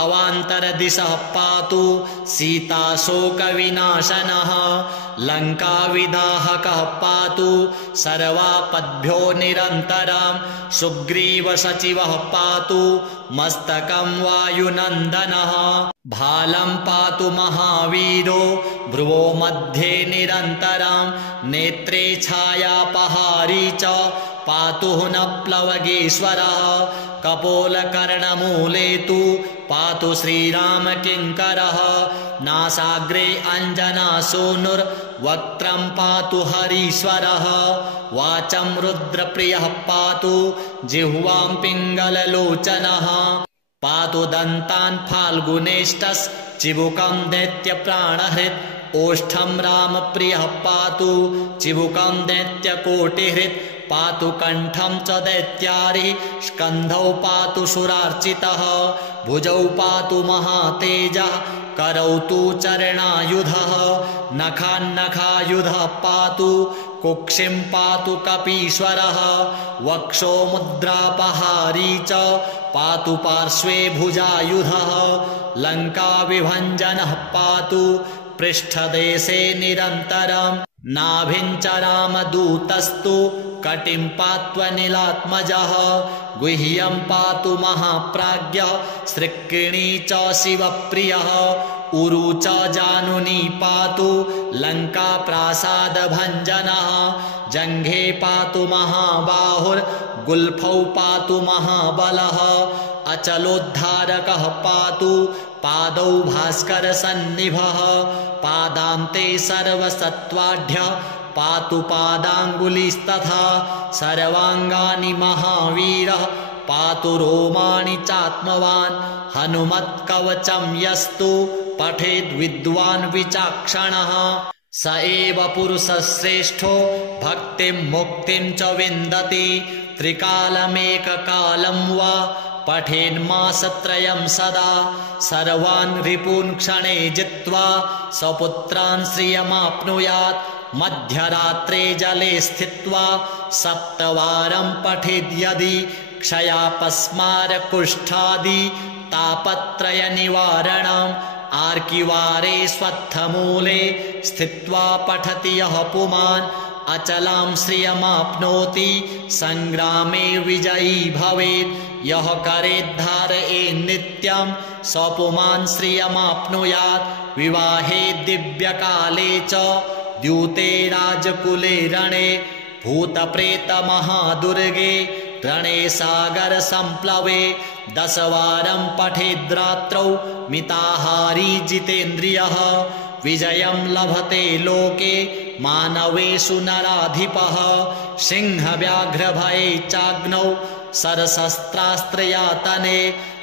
अवान्तरदिशः पातु सीताशोकविनाशनः लङ्काविदाहकः पातु सर्वापद्भ्यो निरन्तरं सुग्रीवसचिवः पातु मस्तकं वायुनन्दनः भालं पातु महावीरो भ्रुवो मध्ये निरन्तरं नेत्रे छायापहारी च पातु न प्लवगेश्वरः कपोलकर्णमूले तु पातु श्रीरामकिङ्करः नासाग्रे अञ्जनासूनुर्वक्त्रं पातु हरीश्वरः वाचं रुद्रप्रियः पातु जिह्वां पिङ्गललोचनः पातु दन्तान् फाल्गुनेष्टश्चिबुकं दैत्यप्राणहृत् ओष्ठं रामप्रियः पातु चिबुकं दैत्यकोटिहृत् पातु कण्ठं च दैत्यारि स्कन्धौ पातु सुरार्चितः भुजौ पातु महातेजः करौ तु चरणायुधः नखान्नखायुधः पातु कुक्षिं पातु कपीश्वरः वक्षो मुद्रापहारी च पातु पार्श्वे भुजायुधः लङ्काविभञ्जनः पातु पृष्ठदेशे निरन्तरं नाभिं च रामदूतस्तु कटिं पात्वनिलात्मजः गुह्यं पातु महाप्राज्ञः सृक्किणी च शिवप्रियः उरु च जानुनी पातु लङ्काप्रासादभञ्जनः जङ्घे पातु महाबाहुर्गुल्फौ पातु महाबलः अचलोद्धारकः पातु पादौ भास्करसन्निभः पादान्ते सर्वसत्त्वाढ्यः पातु पादाङ्गुलिस्तथा सर्वाङ्गानि महावीरः पातु रोमाणि चात्मवान् हनुमत्कवचं यस्तु पठेद्विद्वान् विचाक्षणः स एव पुरुषश्रेष्ठो भक्तिं मुक्तिं च विन्दति त्रिकालमेककालं वा पठेन्मासत्रयं सदा सर्वान् रिपून् क्षणे जित्वा सपुत्रान् श्रियमाप्नुयात् मध्यरात्रे जले स्थित्वा सप्तवारं पठेद्यदि क्षयापस्मारकुष्ठादि तापत्रयनिवारणम् आर्किवारे स्वत्थमूले स्थित्वा पठति यः पुमान् अचलां श्रियमाप्नोति संग्रामे विजयी भवेत् यः करेद्धारयेन्नित्यं स पुमान् श्रियमाप्नुयात् विवाहे दिव्यकाले च द्यूते राजकुले रणे भूतप्रेतमहादुर्गे रणे सागरसम्प्लवे 10 वारं पठेद्रात्रौ मिताहारी जितेन्द्रियः विजयं लभते लोके मानवेषु नराधिपः सिंहव्याघ्रभये चाग्नौ सरशस्त्रास्त्रयातने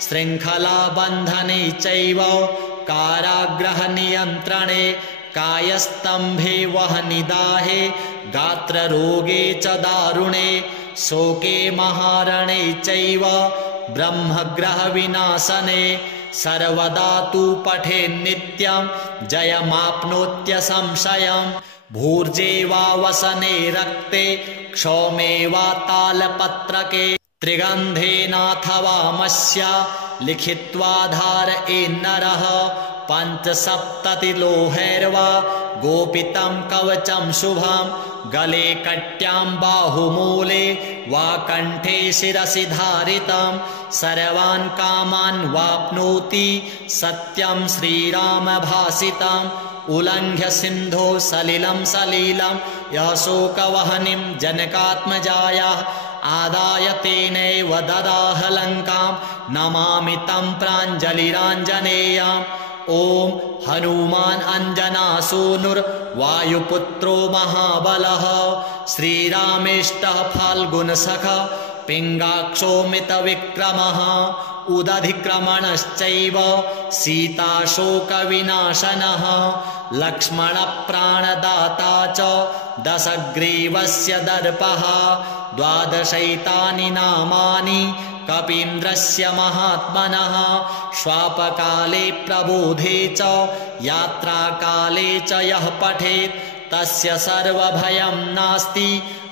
शृङ्खलाबन्धने चैव कारागृहनियन्त्रणे कायस्तम्भे वह्निदाहे गात्ररोगे च दारुणे शोके महारणे चैव ब्रह्मग्रहविनाशने सर्वदा तु पठेन्नित्यं जयमाप्नोत्यसंशयम् भूर्जे वा वसने रक्ते क्षौमे वा तालपत्रके त्रिगन्धेनाथवा मस्या लिखित्वा धारयेन्नरः 5-7 लोहैर्वा गोपितं कवचं शुभं गले कट्यां बाहुमूले वा कण्ठे शिरसि धारितं सर्वान् कामान् वाप्नोति सत्यं श्रीरामभासितम् उल्लङ्घ्य सिन्धो सलिलं सलीलं यः शोकवह्निं जनकात्मजायाः आदाय तेनैव ददाह लङ्कां नमामि तं प्राञ्जलिराञ्जनेयम् ॐ हनुमान् अञ्जनासूनुर्वायुपुत्रो महाबलः श्रीरामेष्टः फाल्गुनसखः पिङ्गाक्षो मितविक्रमः उदधिक्रमणश्चैव सीताशोकविनाशनः लक्ष्मणप्राणदाता च दशग्रीवस्य दर्पः 12 नामानि कपीन्द्रस्य महात्मनः श्वापकाले प्रबोधे च यात्राकाले च यः पठेत् तस्य सर्वभयं नास्ति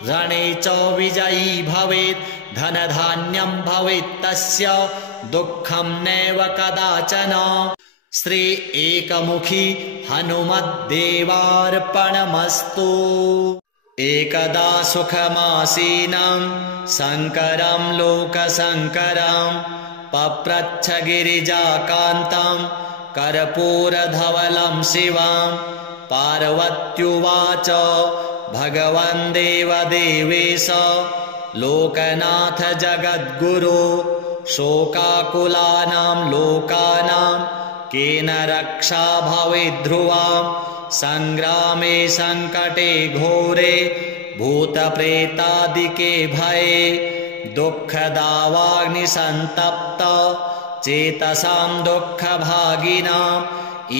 रणे च विजयी भवेत् धनधान्यं भवेत् तस्य दुःखं नैव कदाचन श्री एकमुखी हनुमद्देवार्पणमस्तु। एकदा सुखमासीनं शङ्करं लोकशङ्करं पप्रच्छ गिरिजाकान्तं कर्पूरधवलं शिवं पार्वत्युवाच भगवन् देवदेवेश लोकनाथ जगद्गुरो शोकाकुलानां लोकानां केन रक्षा भवेद्ध्रुवां संग्रामे संकटे घोरे भूतप्रेतादिके भये दुःखदावाग्निसन्तप्त चेतसां दुःखभागिनाम्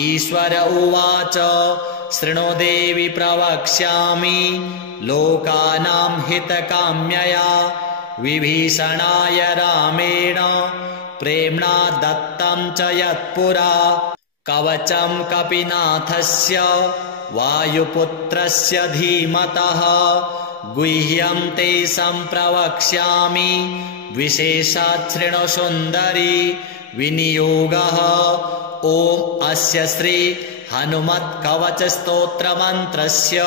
ईश्वर उवाच शृणु देवि प्रवक्ष्यामि लोकानां हितकाम्यया विभीषणाय रामेण प्रेम्णा दत्तं च यत्पुरा कवचं कपिनाथस्य वायुपुत्रस्य धीमतः गुह्यं ते सम्प्रवक्ष्यामि विशेषात् शृणु सुन्दरी विनियोगः ॐ अस्य श्री हनुमत्कवच स्तोत्रमन्त्रस्य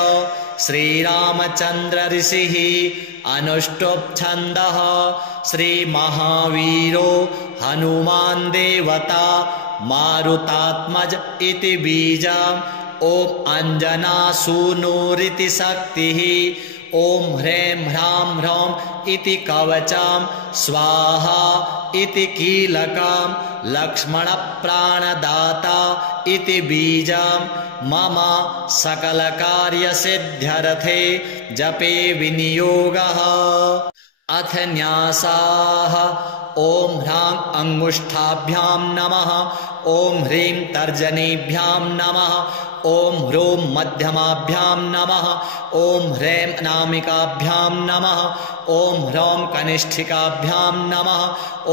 श्रीरामचन्द्र ऋषिः अनुष्टुप् छन्दः श्रीमहावीरो हनुमान् देवता मारुतात्मज इति बीजम् ॐ अञ्जनासूनुरिति शक्तिः ॐ ह्रीं ह्रां ह्रौं इति कवचं स्वाहा इति कीलकं लक्ष्मणप्राणदाता इति बीजं मम सकलकार्यसिद्ध्यर्थे जपे विनियोगः अथ न्यासाः ॐ ह्रां अंगुष्ठाभ्यां नमः ॐ ह्रीं तर्जनीभ्यां नमः ॐ ह्रूं मध्यमाभ्यां नमः ॐ ह्रैं अनामिकाभ्यां नमः ॐ ह्रौं कनिष्ठिकाभ्यां नमः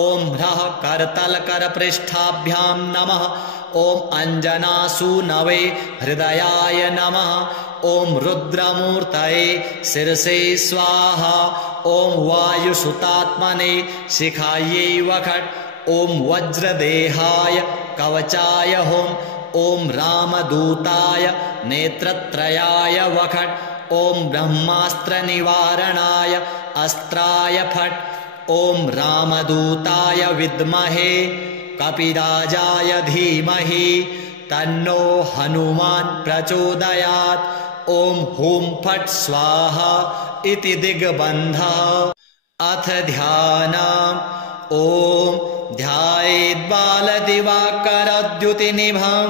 ॐ ह्रः करतलकरपृष्ठाभ्यां नमः ॐ अञ्जनासूनवे हृदयाय नमः ॐ रुद्रमूर्तये शिरसे स्वाहा ॐ वायुसुतात्मने शिखायै वखट् ॐ वज्रदेहाय कवचाय हुम् ॐ रामदूताय नेत्रत्रयाय वखट् ॐ ब्रह्मास्त्रनिवारणाय अस्त्राय फट् ॐ रामदूताय विद्महे कपिराजाय धीमहि तन्नो हनुमान् प्रचोदयात् ॐ हुं फट् स्वाहा इति दिग्बन्धः अथ ध्यानम् ॐ ध्यायेद्बालदिवाकरद्युतिनिभं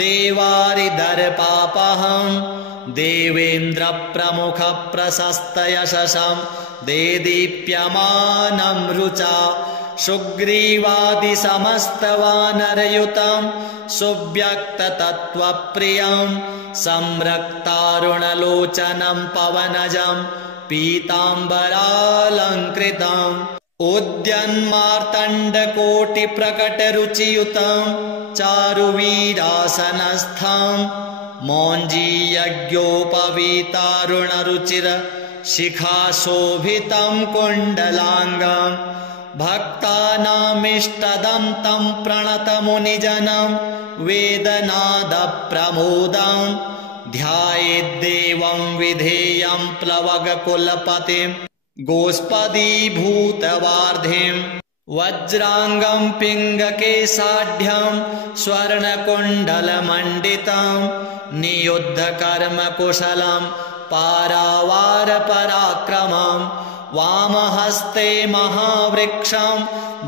देवारिदर्पापहं देवेन्द्रप्रमुखप्रशस्तयशसं देदीप्यमानं रुचा सुग्रीवादिसमस्तवानरयुतं सुव्यक्ततत्त्वप्रियं संरक्तारुणलोचनं पवनजं पीताम्बरालङ्कृतम् उद्यन्मार्तण्डकोटिप्रकटरुचियुतं चारुवीरासनस्थं मौञ्जीयज्ञोपवीतारुणरुचिर शिखाशोभितं कुण्डलाङ्गं भक्तानामिष्टदं तं प्रणतमुनिजनं वेदनादप्रमोदं ध्यायेद्देवं विधेयं प्लवगकुलपतिं गोष्पदीभूतवार्धिं वज्राङ्गं पिङ्गकेशाढ्यं स्वर्णकुण्डलमण्डितं नियुद्धकर्मकुशलं पारावारपराक्रमं वामहस्ते महावृक्षं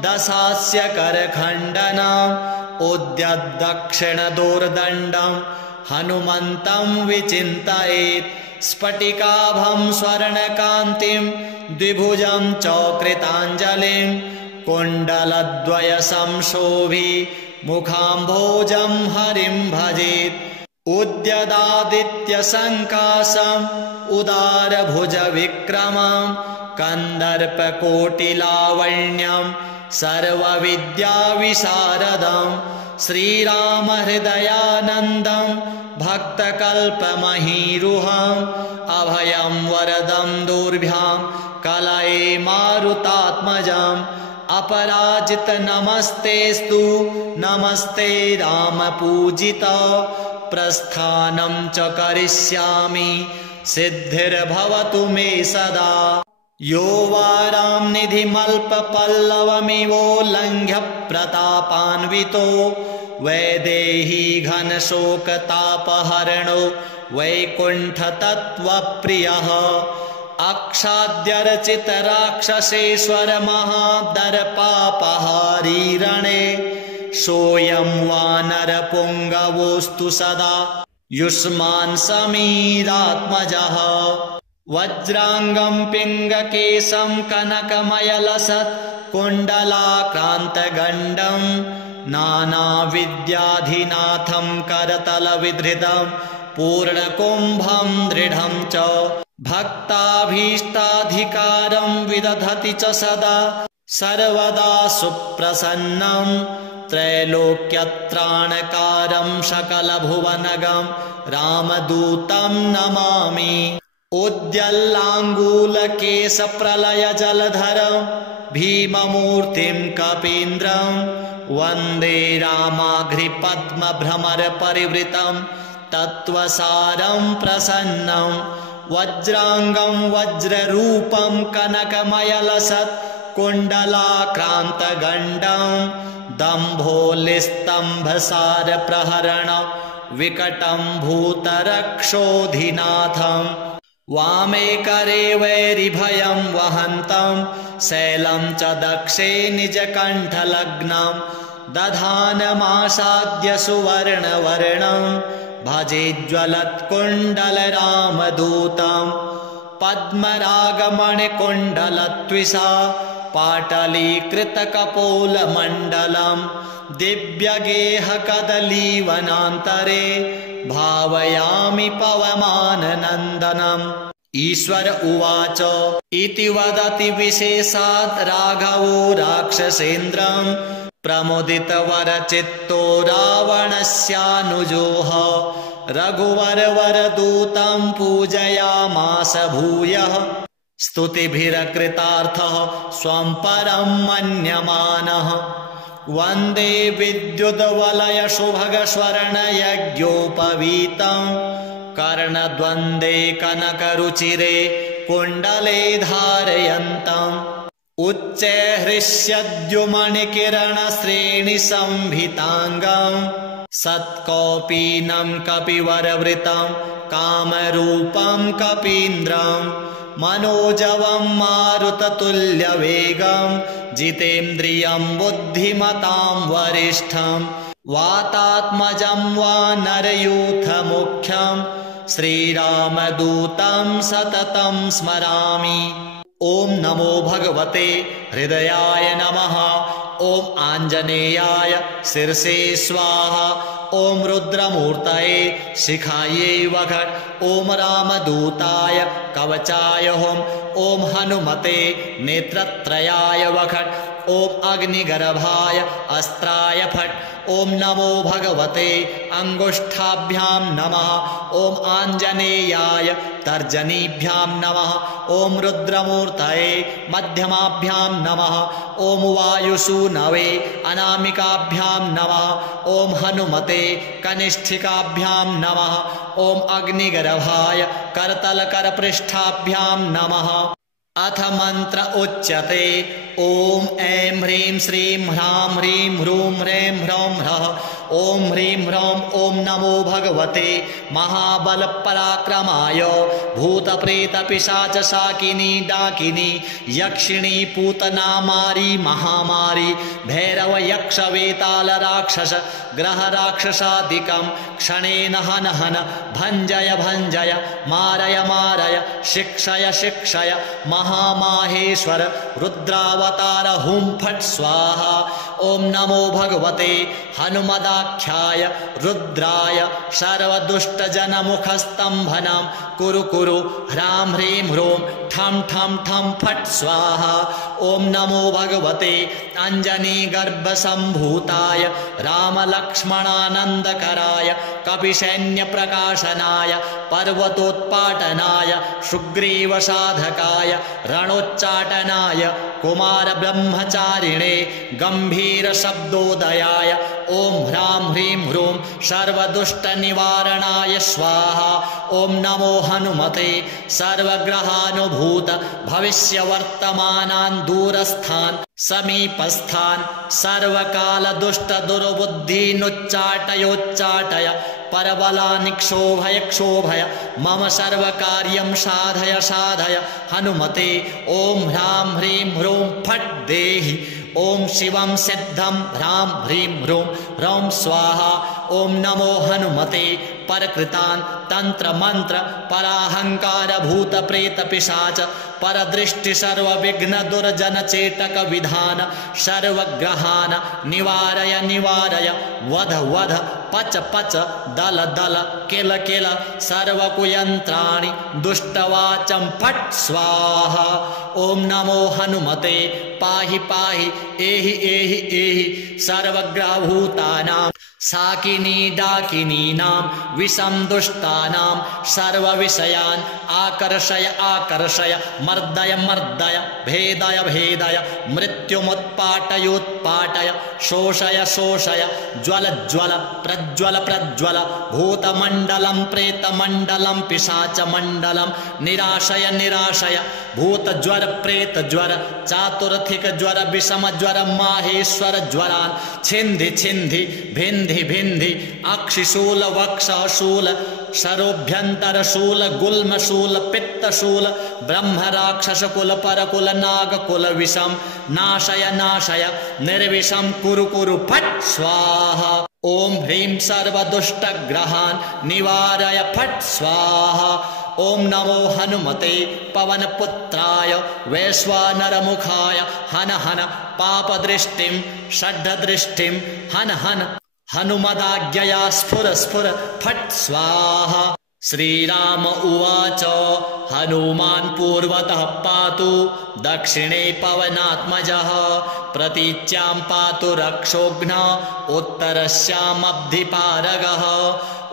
दशास्य करखण्डनम् उद्यद्दक्षिणदोर्दण्डं हनुमन्तं विचिन्तयेत् स्फटिकाभं स्वर्णकान्तिं द्विभुजं चकृताञ्जलिं कुण्डलद्वयसंशोभि मुखाम्भोजं हरिं भजेत् उद्यदादित्यसङ्काशम् उदारभुजविक्रमं कन्दर्पकोटिलावण्यं सर्वविद्याविशारदं श्रीरामहृदयानन्दं भक्तकल्पमहीरुहम् अभयं वरदं दुर्भ्यां कलये मारुतात्मजम् अपराजित नमस्तेस्तु नमस्ते रामपूजित प्रस्थानं च करिष्यामि सिद्धिर्भवतु मे सदा यो वारां निधिमल्पपल्लवमिवोल्लङ्घ्य प्रतापान्वितो वैदेही घनशोकतापहरणो वैकुण्ठतत्त्वप्रियः अक्षाद्यर्चितराक्षसेश्वर महादर्पापहारी रणे सोऽयं वानरपुङ्गवोऽस्तु सदा युष्मान् समीरात्मजः वज्राङ्गं पिङ्गकेशं कनकमयलसत् कुण्डलाक्रान्तगण्डं नानाविद्याधिनाथं करतलविधृतं पूर्णकुम्भं दृढं च भक्ताभीष्टाधिकारं विदधति च सदा सर्वदा सुप्रसन्नं त्रैलोक्यत्राणकारं सकलभुवनगं रामदूतं नमामि उद्यल्लाङ्गूलकेशप्रलयजलधरं भीममूर्तिं कपीन्द्रं वन्दे रामाघ्रिपद्मभ्रमरपरिवृतं तत्त्वसारं प्रसन्नं वज्राङ्गं वज्ररूपं कनकमयलसत् कुण्डलाक्रान्तगण्डं दम्भोलिस्तम्भसारप्रहरण विकटं भूतरक्षोधिनाथं वामे करे वैरिभयं वहन्तं शैलं च दक्षे निजकण्ठलग्नं दधानमासाद्य सुवर्णवर्णं भजेज्ज्वलत्कुण्डलरामदूतं पद्मरागमणिकुण्डलत्विषा पाटलीकृतकपोलमण्डलं दिव्यगेहकदलीवनान्तरे भावयामि पवमाननन्दनम् ईश्वर उवाच इति वदति विशेषात् राघवो राक्षसेन्द्रं प्रमुदितवरचित्तो रावणस्यानुजोः रघुवरवरदूतं पूजयामास भूयः स्तुतिभिरकृतार्थः स्वं परं मन्यमानः वन्दे विद्युद्वलयशुभगस्वर्णयज्ञोपवीतं कर्णद्वन्द्वे कनकरुचिरे कुण्डले धारयन्तम् उच्चैःहृष्यद्युमणिकिरणश्रेणिसंभिताङ्गं सत्कौपीनं कपिवरवृतं कामरूपं कपीन्द्रं मनोजवं मारुततुल्यवेगं जितेन्द्रियं बुद्धिमतां वरिष्ठं वातात्मजं वानरयूथमुख्यं श्रीरामदूतं सततं स्मरामि। ओम नमो भगवते हृदयाय नमः। ओम आंजनेयाय शिरसे स्वाहा। ओम रुद्रमूर्तये शिखायै वखट्। ओम रामदूताय कवचाय हुम्। ओम हनुमते नेत्रत्रयाय वखट्। ओम अग्निगर्भाय अस्त्राय फट्। ओम नमो भगवते अंगुष्ठाभ्यां नमः। ओम आंजनेयाय तर्जनीभ्यां नमः। ओम रुद्रमूर्तये मध्यमाभ्यां नमः। ओम वायुसूनवे अनामिकाभ्यां नमः। ओम हनुमते कनिष्ठिकाभ्यां नमः। ओम अग्निगर्भाय करतलकरपृष्ठाभ्यां नमः। अथ मंत्र उच्यते ओम ऐं ह्रीं श्रीं ह्रां ह्रीं ह्रूं ह्रैं ह्रौं ह्रः ॐ ह्रीं ह्रौं ॐ नमो भगवते महाबलपराक्रमाय भूतप्रेतपिशाचशाकिनी डाकिनी यक्षिणी पूतना मारी महामारी भैरव यक्ष वेताल राक्षस ग्रह राक्षसादिकं क्षणेन हन हन भञ्जय भञ्जय मारय मारय शिक्षय शिक्षय महामाहेश्वर रुद्रावतार हुं फट् स्वाहा। ॐ नमो भगवते हनुमदाख्याय रुद्राय सर्वदुष्टजनमुखस्तम्भनं कुरु कुरु ह्रां ह्रीं ह्रूं ठं ठं ठं फट् स्वाहा। ॐ नमो भगवते अञ्जनीगर्भसम्भूताय रामलक्ष्मणानन्दकराय कपिसैन्यप्रकाशनाय पर्वतोत्पाटनाय सुग्रीवसाधकाय रणोच्चाटनाय कुमारब्रह्मचारिणे गम्भीरशब्दोदयाय ॐ ह्रां ह्रीं ह्रूं सर्वदुष्टनिवारणाय स्वाहा। ॐ नमो हनुमते सर्वग्रहानुभूत भविष्यवर्तमानान् दूरस्थान् समीपस्थान् सर्वकालदुष्टदुर्बुद्धीनुच्चाटयोच्चाटय परबलानि क्षोभय क्षोभय मम सर्वकार्यं साधय साधय हनुमते। ॐ ह्रां ह्रीं ह्रूं फट् देहि। ॐ शिवं सिद्धं ह्रां ह्रीं ह्रूं ह्रौं स्वाहा। ॐ नमो हनुमते परकृतान् तन्त्रमन्त्र पराहंकार भूत प्रेत पिशाच परदृष्टि सर्वविघ्न दुर्जन चेतक विधान सर्वग्रहान् निवारय निवारय वध वध पच पच दल दल किल किल सर्वकुयन्त्राणि दुष्टवाचं फट् स्वाहा। ॐ नमो हनुमते पाहि पाहि एहि एहि एहि सर्वग्रहभूतानां साकिनी डाकिनीनां विषं दुष्टानां सर्वविषयान् आकर्षय आकर्षय मर्दय मर्दय भेदय भेदय मृत्युमुत्पाटयोत्पाटय शोषय शोषय ज्वल ज्वल प्रज्वल प्रज्वल भूतमण्डलं प्रेतमण्डलं पिशाचमण्डलं निराशय निराशय भूतज्वर प्रेतज्वर चातुर्थिकज्वर विषमज्वर माहेश्वर ज्वरान् छिन्धि छिन्धि भिन्धि भिन्धि अक्षिशूल वक्षशूल शरोभ्यन्तरशूल गुल्मशूल पित्तशूल ब्रह्मराक्षसकुल परकुल नागकुल विषं नाशय नाशय निर्विषं कुरु कुरु फट् स्वाहा। ॐ ह्रीं सर्वदुष्टग्रहान् निवारय फट् स्वाहा। ॐ नमो हनुमते पवनपुत्राय वैश्वानरमुखाय हन हन पापदृष्टिं षड्दृष्टिं हन हन हनुमदाज्ञया स्फुर स्फुर फट् स्वाहा। श्रीराम उवाच हनुमान् पूर्वतः पातु दक्षिणे पवनात्मजः प्रतीच्यां पातु रक्षोघ्नः उत्तरस्यामब्धिपारगः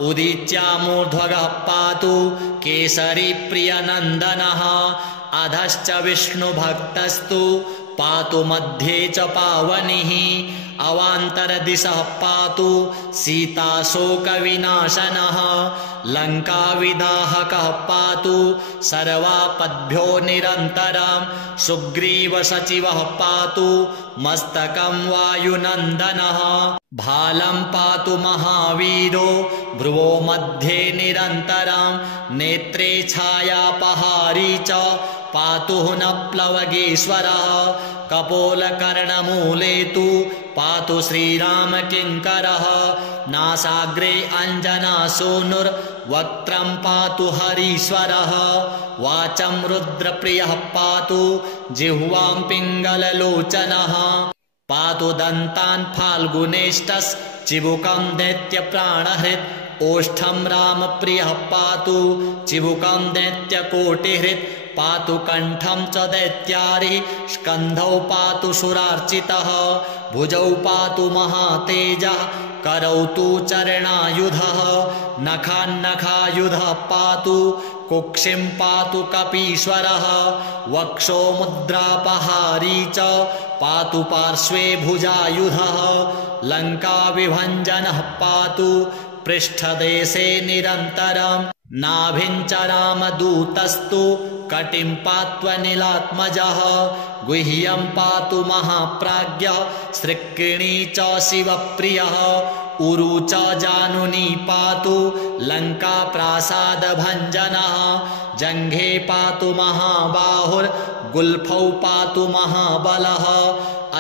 उदीच्यामूर्ध्वगः पातु केसरी प्रियनन्दनः अधश्च विष्णुभक्तस्तु पातु मध्ये च पावनिः अवान्तरदिशः पातु सीताशोकविनाशनः लङ्काविदाहकः पातु सर्वापद्भ्यो निरन्तरं सुग्रीवसचिवः पातु मस्तकं वायुनन्दनः भालं पातु महावीरो भ्रुवो मध्ये निरन्तरं नेत्रे छायापहारी च पातु न प्लवगेश्वरः कपोलकर्णमूले तु पातु श्रीरामकिङ्करः नासाग्रे अञ्जनासूनुर्वक्त्रं पातु हरीश्वरः वाचं रुद्रप्रियः पातु जिह्वां पिङ्गललोचनः पातु दन्तान् फाल्गुनेष्टश्चिबुकं दैत्यप्राणहृत् ओष्ठं रामप्रियः पातु चिबुकं दैत्यकोटिहृत् पातु कण्ठं च दैत्यारि स्कन्धौ पातु सुरार्चितः भुजौ पातु महातेजः करौ तु चरणायुधः नखान्नखायुधः पातु कुक्षिं पातु कपीश्वरः वक्षो मुद्रापहारी च पातु पार्श्वे भुजायुधः लङ्काविभञ्जनः पातु पृष्ठदेशे निरन्तरं नाभिञ्च रामदूतस्तु कटिं पात्वनिलात्मजः गुह्यं पातु महाप्राज्ञः सृक्किणी च शिवप्रियः उरु च जानुनी पातु लंका प्रासाद भंजनः जंघे पातु महाबाहुर्गुल्फौ पातु महाबलः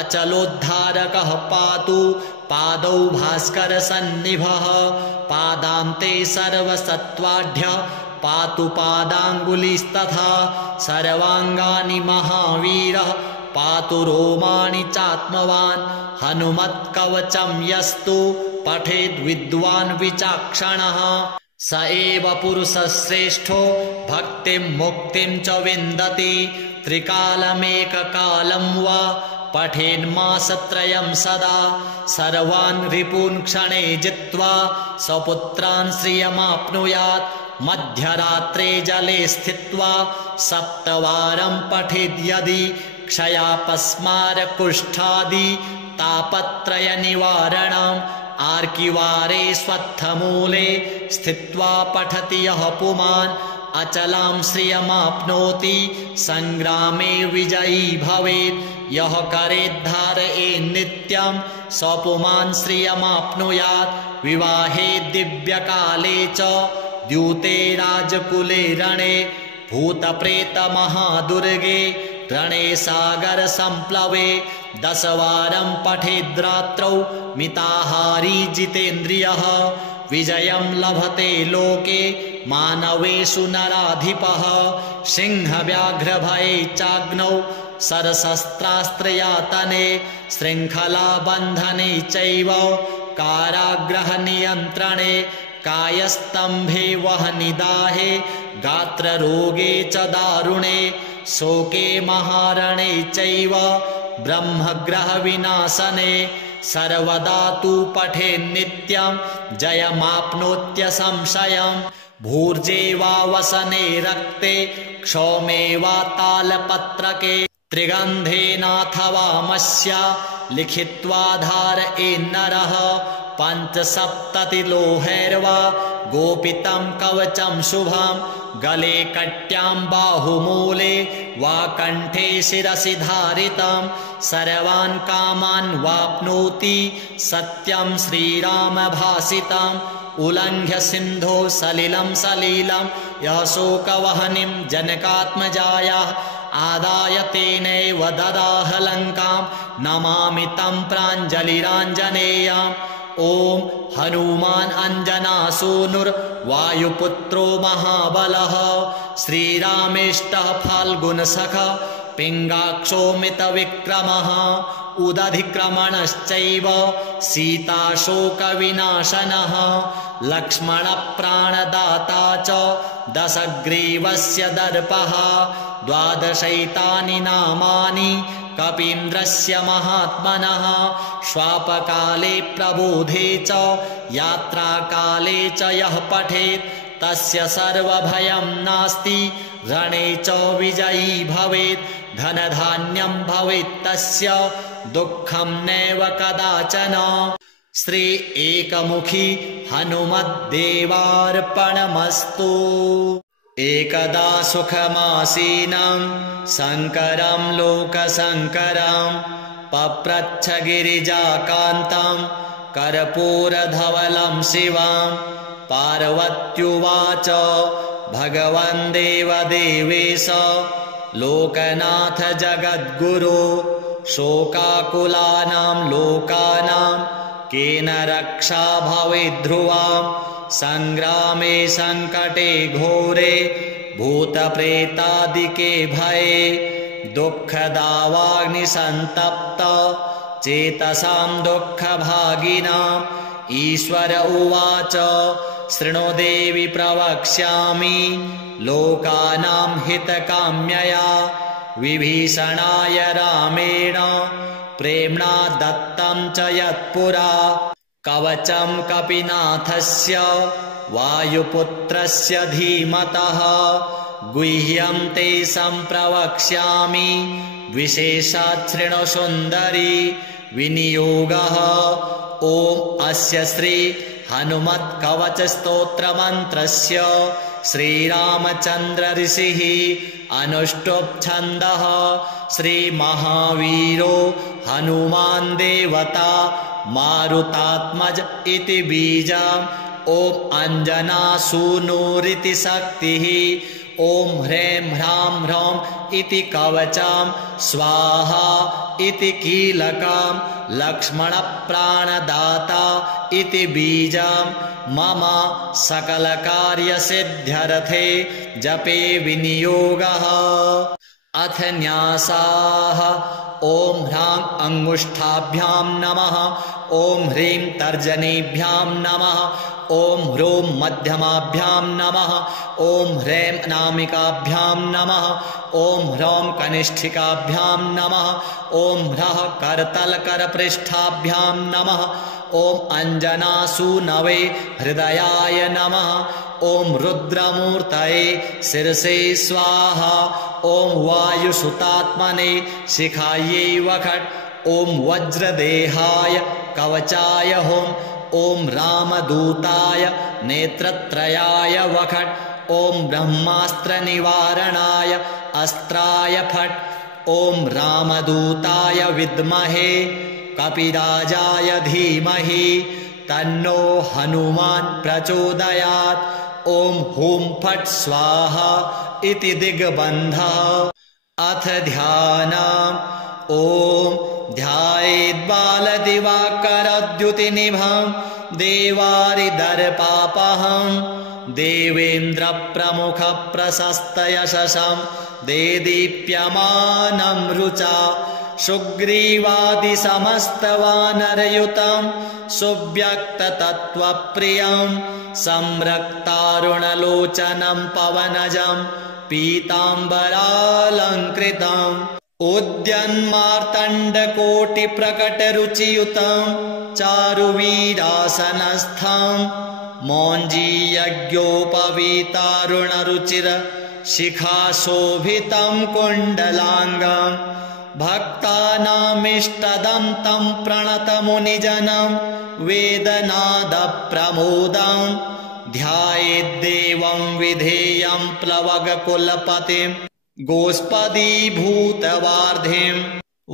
अचलोद्धारकः पातु पादौ भास्कर सन्निभः पादान्ते सर्वसत्त्वाढ्य पातु पादाङ्गुलिस्तथा सर्वाङ्गानि महावीरः पातु रोमाणि चात्मवान् हनुमत्कवचं यस्तु पठेद् विद्वान् विचक्षणः स एव पुरुषश्रेष्ठो भक्तिं मुक्तिं च विन्दति त्रिकालमेककालं वा पठेन्मासत्रयं सदा सर्वान् रिपून् क्षणे जित्वा स्वपुत्रान् श्रियमाप्नुयात् मध्यरात्रे जले स्थित्वा सप्तवारं पठेद्यदि क्षयापस्मारकुष्ठादि तापत्रय निवारणम् आर्किवारे स्वत्थमूले स्थित्वा पठति यः पुमान् अचलां श्रियमाप्नोति संग्रामे विजयी भवेत् यः करेद्धारयेत् नित्यं स्वपुमान् श्रियमाप्नुयात् विवाहे दिव्यकाले च द्यूते राजकुले रणे भूतप्रेतमहादुर्गे रणे सागर संप्लवे 10 वारं पठेद्रात्रौ मिताहारी जितेन्द्रियः विजयं लभते लोके मानवेषु नराधिपः सिंहव्याघ्रभये चाग्नौ सरशस्त्रास्त्रयातने शृङ्खलाबन्धने चैव कारागृहनियन्त्रणे कायस्तम्भे वह्निदाहे गात्ररोगे च दारुणे शोके महारणे चैव ब्रह्मग्रहविनाशने सर्वदा तु पठेन्नित्यं जयमाप्नोत्यसंशयम् भूर्जे वा वसने रक्ते क्षौमे वा तालपत्रके त्रिगन्धेनाथवा मस्या लिखित्वा धारयेन्नरः 5 लोहैर्वा गोपितं कवचं शुभं गले कट्यां बाहुमूले वा कण्ठे शिरसि धारितं सर्वान् कामान् वाप्नोति सत्यं श्रीरामभासितम् उल्लङ्घ्य सिन्धो सलिलं सलीलं यः शोकवह्निं जनकात्मजायाः आदाय तेनैव ददाह लङ्कां नमामि तं प्राञ्जलिराञ्जनेयम् ॐ हनुमान् अञ्जनासूनुर्वायुपुत्रो महाबलः श्रीरामेष्टः फाल्गुनसखः पिङ्गाक्षोमितविक्रमः उदधिक्रमणश्चैव सीताशोकविनाशनः लक्ष्मणप्राणदाता च दशग्रीवस्य दर्पः 12 नामानि कपीन्द्रस्य महात्मनः श्वापकाले प्रबोधे च यात्राकाले च यः पठेत् तस्य सर्वभयं नास्ति रणे च विजयी भवेत् धनधान्यं भवेत् तस्य दुःखं नैव कदाचन श्री एकमुखी हनुमद्देवार्पणमस्तु एकदा सुखमासीनं शङ्करं लोकशङ्करं पप्रच्छ गिरिजाकान्तं कर्पूरधवलं शिवं पार्वत्युवाच भगवन् देवदेवेश लोकनाथ जगद्गुरो शोकाकुलानां लोकानां केन रक्षा भवेद्ध्रुवाम् संग्रामे संकटे घोरे भूतप्रेतादिके भये दुःखदावाग्निसन्तप्त चेतसां दुःखभागिनाम् ईश्वर उवाच शृणु देवि प्रवक्ष्यामि लोकानां हितकाम्यया विभीषणाय रामेण प्रेम्णा दत्तं च यत्पुरा कवचं कपिनाथस्य वायुपुत्रस्य धीमतः गुह्यं ते सम्प्रवक्ष्यामि विशेषात् शृणु सुन्दरी विनियोगः ॐ अस्य श्री हनुमत्कवचस्तोत्रमन्त्रस्य श्रीरामचन्द्र ऋषिः अनुष्टुप् छन्दः श्रीमहावीरो हनुमान् देवता मारुतात्मज इति बीजम् ॐ अञ्जनासूनुरिति शक्तिः ॐ ह्रीं ह्रां ह्रौं इति कवचं स्वाहा इति कीलकं लक्ष्मणप्राणदाता इति बीजं मम सकलकार्यसिद्ध्यर्थे जपे विनियोगः। अथ न्यासाः ॐ ह्रां अङ्गुष्ठाभ्यां नमः ॐ ह्रीं तर्जनीभ्यां नमः ॐ ह्रूं मध्यमाभ्यां नमः ॐ ह्रीं अनामिकाभ्यां नमः ॐ ह्रौं कनिष्ठिकाभ्यां नमः ॐ ह्रः करतलकरपृष्ठाभ्यां नमः ॐ अञ्जनासूनवे हृदयाय नमः ॐ रुद्रमूर्तये शिरसे स्वाहा ॐ वायुसुतात्मने शिखायै वखट् ॐ वज्रदेहाय कवचाय हुं ॐ रामदूताय नेत्रत्रयाय वखट् ॐ ब्रह्मास्त्रनिवारणाय अस्त्राय फट् ॐ रामदूताय विद्महे कपिराजाय धीमहि तन्नो हनुमान् प्रचोदयात् ॐ हुं फट् स्वाहा इति दिग्बन्धः। अथ ध्यानम् ॐ ध्यायेद्बालदिवाकरद्युतिनिभं देवारिदर्पापहं देवेन्द्रप्रमुखप्रशस्तयशसं देदीप्यमानं रुचा सुग्रीवादिसमस्तवानरयुतं सुव्यक्ततत्त्वप्रियं संरक्तारुणलोचनं पवनजं पीताम्बरालङ्कृतम् उद्यन्मार्तण्डकोटिप्रकटरुचियुतं चारुवीरासनस्थं मौञ्जीयज्ञोपवीतारुणरुचिर शिखाशोभितं कुण्डलाङ्गं भक्तानामिष्टदं तं प्रणतमुनिजनं वेदनादप्रमोदं ध्यायेद्देवं विधेयं प्लवगकुलपतिं गोष्पदीभूतवार्धिं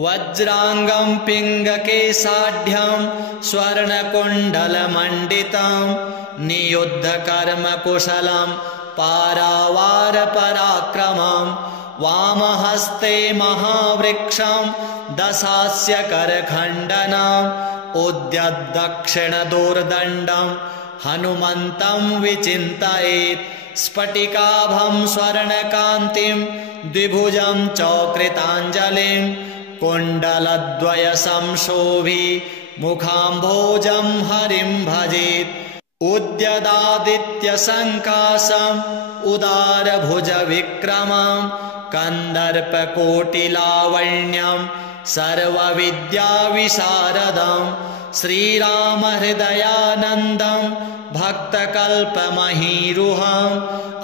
वज्राङ्गं पिङ्गकेशाढ्यं स्वर्णकुण्डलमण्डितं नियुद्धकर्मकुशलं पारावारपराक्रमं वामहस्ते महावृक्षं दशास्य करखण्डनम् उद्यद्दक्षिणदोर्दण्डं हनुमन्तं विचिन्तयेत् स्फटिकाभं स्वर्णकान्तिं द्विभुजं चौकृताञ्जलिं कुण्डलद्वयसंशोभि मुखाम्भोजं हरिं भजेत् उद्यदादित्यसङ्काशम् उदारभुजविक्रमं कन्दर्पकोटिलावण्यं सर्वविद्याविशारदं श्रीरामहृदयानन्दं भक्तकल्पमहीरुहम्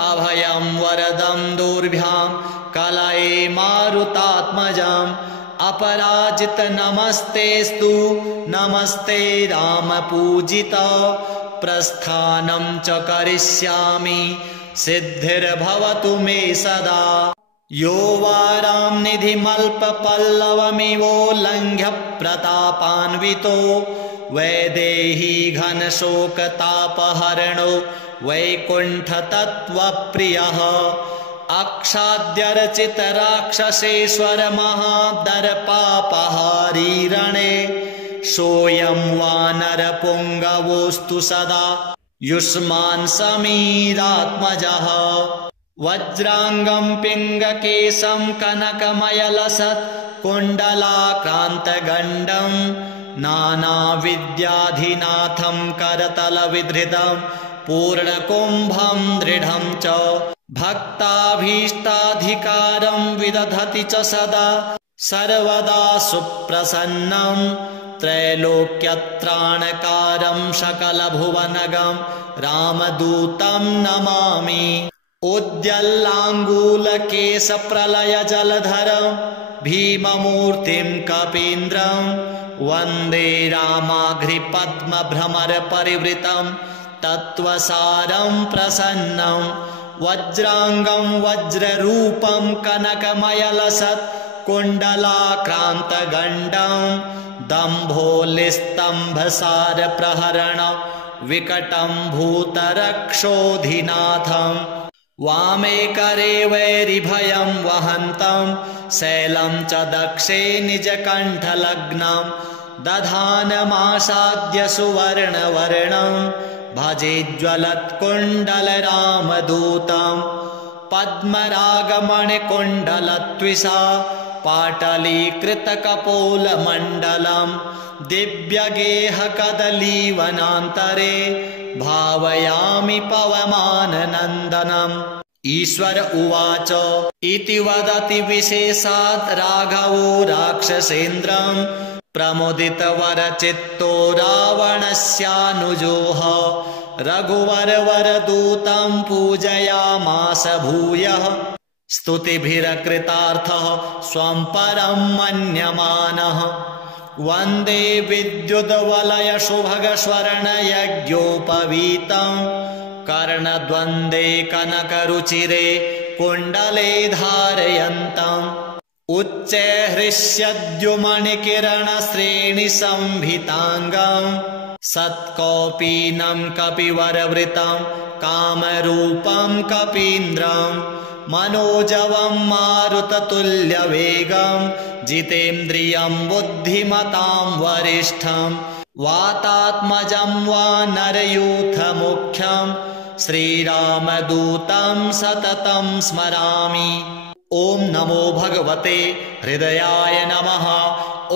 अभयं वरदं दुर्भ्यां कलये मारुतात्मजम् अपराजित नमस्तेस्तु नमस्ते रामपूजित प्रस्थानं च करिष्यामि सिद्धिर्भवतु मे सदा यो वारां निधिमल्पपल्लवमिवोल्लङ्घ्य प्रतापान्वितो वैदेही घनशोकतापहरणो वैकुण्ठतत्त्वप्रियः अक्षाद्यर्चितराक्षसेश्वर महादर्पापहारी रणे सोऽयं वानरपुङ्गवोऽस्तु सदा युष्मान् समीरात्मजः वज्राङ्गं पिङ्गकेशं कनकमयलसत् कुण्डलाक्रान्तगण्डं नानाविद्याधिनाथं करतलविधृतं पूर्णकुम्भं दृढं च भक्ताभीष्टाधिकारं विदधति च सदा सर्वदा सुप्रसन्नं त्रैलोक्यत्राणकारं सकलभुवनगं रामदूतं नमामि उद्यल्लाङ्गूलकेशप्रलयजलधरं भीममूर्तिं कपीन्द्रं वन्दे रामाघ्रिपद्मभ्रमरपरिवृतं तत्त्वसारं प्रसन्नं वज्राङ्गं वज्ररूपं कनकमयलसत् कुण्डलाक्रान्तगण्डं दम्भोलिस्तम्भसारप्रहरण विकटं भूतरक्षोधिनाथम् वामे करे वैरिभयं वहन्तं शैलं च दक्षे निजकण्ठलग्नं दधानमासाद्य सुवर्णवर्णं भजेज्ज्वलत्कुण्डलरामदूतं पद्मरागमणिकुण्डलत्विषा पाटलीकृतकपोलमण्डलं दिव्यगेहकदलीवनान्तरे भावयामि पवमाननन्दनम् ईश्वर उवाच इति वदति विशेषात् राघवो राक्षसेन्द्रं प्रमुदितवरचित्तो रावणस्यानुजोः रघुवरवरदूतं पूजयामास भूयः स्तुतिभिरकृतार्थः स्वं परं मन्यमानः वन्दे विद्युद्वलयशुभगस्वर्णयज्ञोपवीतं कर्णद्वन्द्वे कनकरुचिरे कुण्डले धारयन्तम् उच्चैःहृष्यद्युमणिकिरणश्रेणिसंभिताङ्गं सत्कौपीनं कपिवरवृतं कामरूपं कपीन्द्रं मनोजवं मारुततुल्यवेगं जितेन्द्रियं बुद्धिमतां वरिष्ठं वातात्मजं वानरयूथमुख्यं श्रीरामदूतं सततं स्मरामि। ओम नमो भगवते हृदयाय नमः।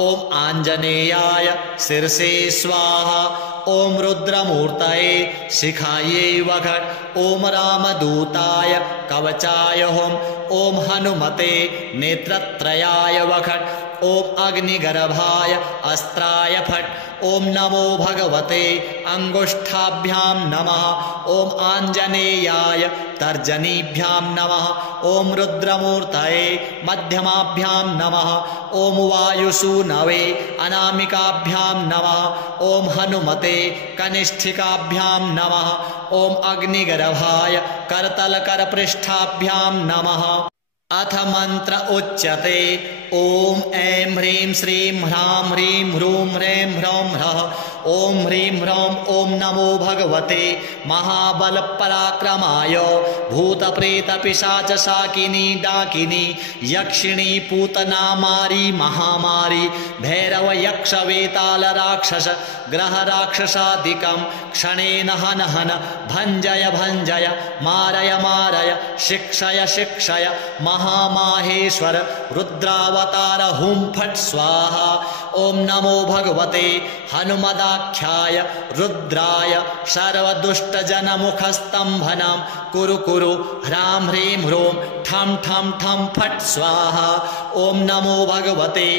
ओम आंजनेयाय शिरसे स्वाहा। ओम रुद्रमूर्तये शिखायै वखट्। ओम रामदूताय कवचाय हुम्। ओम हनुमते नेत्रत्रयाय वखट्। ओम अग्निगर्भाय अस्त्राय फट्। ओम नमो भगवते अंगुष्ठाभ्यां नमः। ओम आंजनेयाय तर्जनीभ्यां नमः। ओम रुद्रमूर्तये मध्यमाभ्यां नमः। ओम वायुसूनवे अनामिकाभ्यां नमः। ओम हनुमते कनिष्ठिकाभ्यां नमः। ओम अग्निगर्भाय करतलकरपृष्ठाभ्यां नमः। अथ मंत्र उच्यते ओम ऐं ह्रीं श्रीं ह्रां ह्रीं ह्रूं ह्रैं ह्रौं ह्रः। ओम ह्रीं ह्रौं ओम नमो भगवते महाबलपराक्रमाय भूतप्रेतपिशाचशाकिनी डाकिनी यक्षिणी पूतना मारी महामारी भैरव यक्ष वेताल राक्षस ग्रह राक्षसादिकं क्षणेन हन हन भञ्जय भञ्जय मारय मारय शिक्षय शिक्षय महामाहेश्वर रुद्रावतार हुं फट् स्वाहा। ओम नमो भगवते हनुमदाख्याय रुद्राय सर्वदुष्टजनमुखस्तम्भनं कुरु कुरु ह्रां ह्रीं ह्रूं ठं ठं ठं फट् स्वाहा। ओम नमो भगवते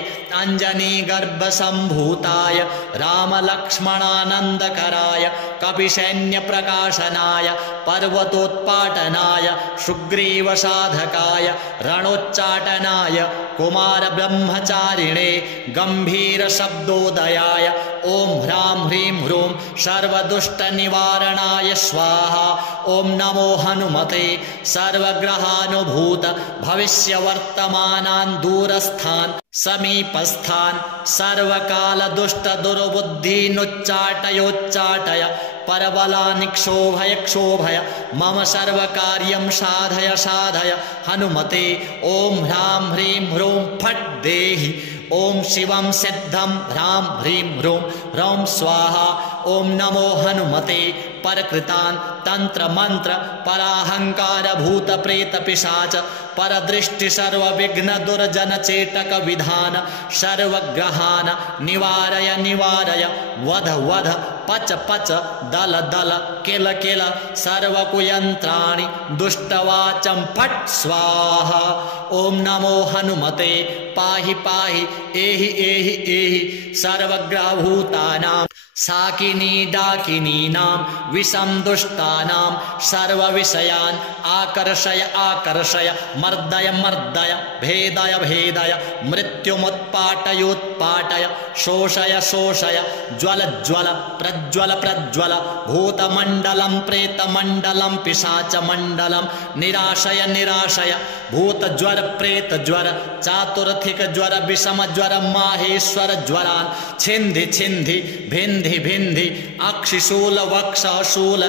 अंजनीगर्भसम्भूताय रामलक्ष्मणानन्दकराय कपिसैन्यप्रकाशनाय पर्वतोत्पाटनाय सुग्रीवसाधकाय रणोच्चाटनाय कुमारब्रह्मचारिणे गम्भीरशब्दोदयाय ओम ह्रां ह्रीं ह्रूं सर्वदुष्टनिवारणाय स्वाहा। ओम नमो हनुमते सर्वग्रहानुभूत भविष्यवर्तमानान् दूरस्थान् समीपस्थान् सर्वकालदुष्टदुर्बुद्धीनुच्चाटयोच्चाटय परबलानिक्षोभय क्षोभय मम सर्वकार्यं साधय साधय हनुमते। ओम ह्रां ह्रीं ह्रूं फट् देहि। ओम शिवं सिद्धं ह्रां ह्रीं ह्रूं ह्रौं स्वाहा। ओम नमो हनुमते परकृतान् तंत्र मंत्र पराहंकार भूत प्रेत पिशाच परदृष्टि सर्वविघ्न दुर्जन चेटक विधान सर्वग्रहान् निवारय निवारय वध वध पच पच दल दल किल किल सर्वकुयंत्राणि दुष्टवाचं फट् स्वाहा। ओम नमो हनुमते पाहि पाहि एहि एहि एहि सर्वग्रहभूतानां साकिनी डाकिनीनां विषं दुष्टानां सर्वविषयान् आकर्षय आकर्षय मर्दय मर्दय भेदय भेदय मृत्युमुत्पाटयोत्पाटय शोषय शोषय ज्वल ज्वल प्रज्वल प्रज्वल भूतमण्डलं प्रेतमण्डलं पिशाचमण्डलं निराशय निराशय भूतज्वर प्रेतज्वर चातुर्थिकज्वर विषमज्वर माहेश्वर ज्वरान् छिन्धि छिन्धि भिन्धि भिन्धि अक्षिशूल वक्षशूल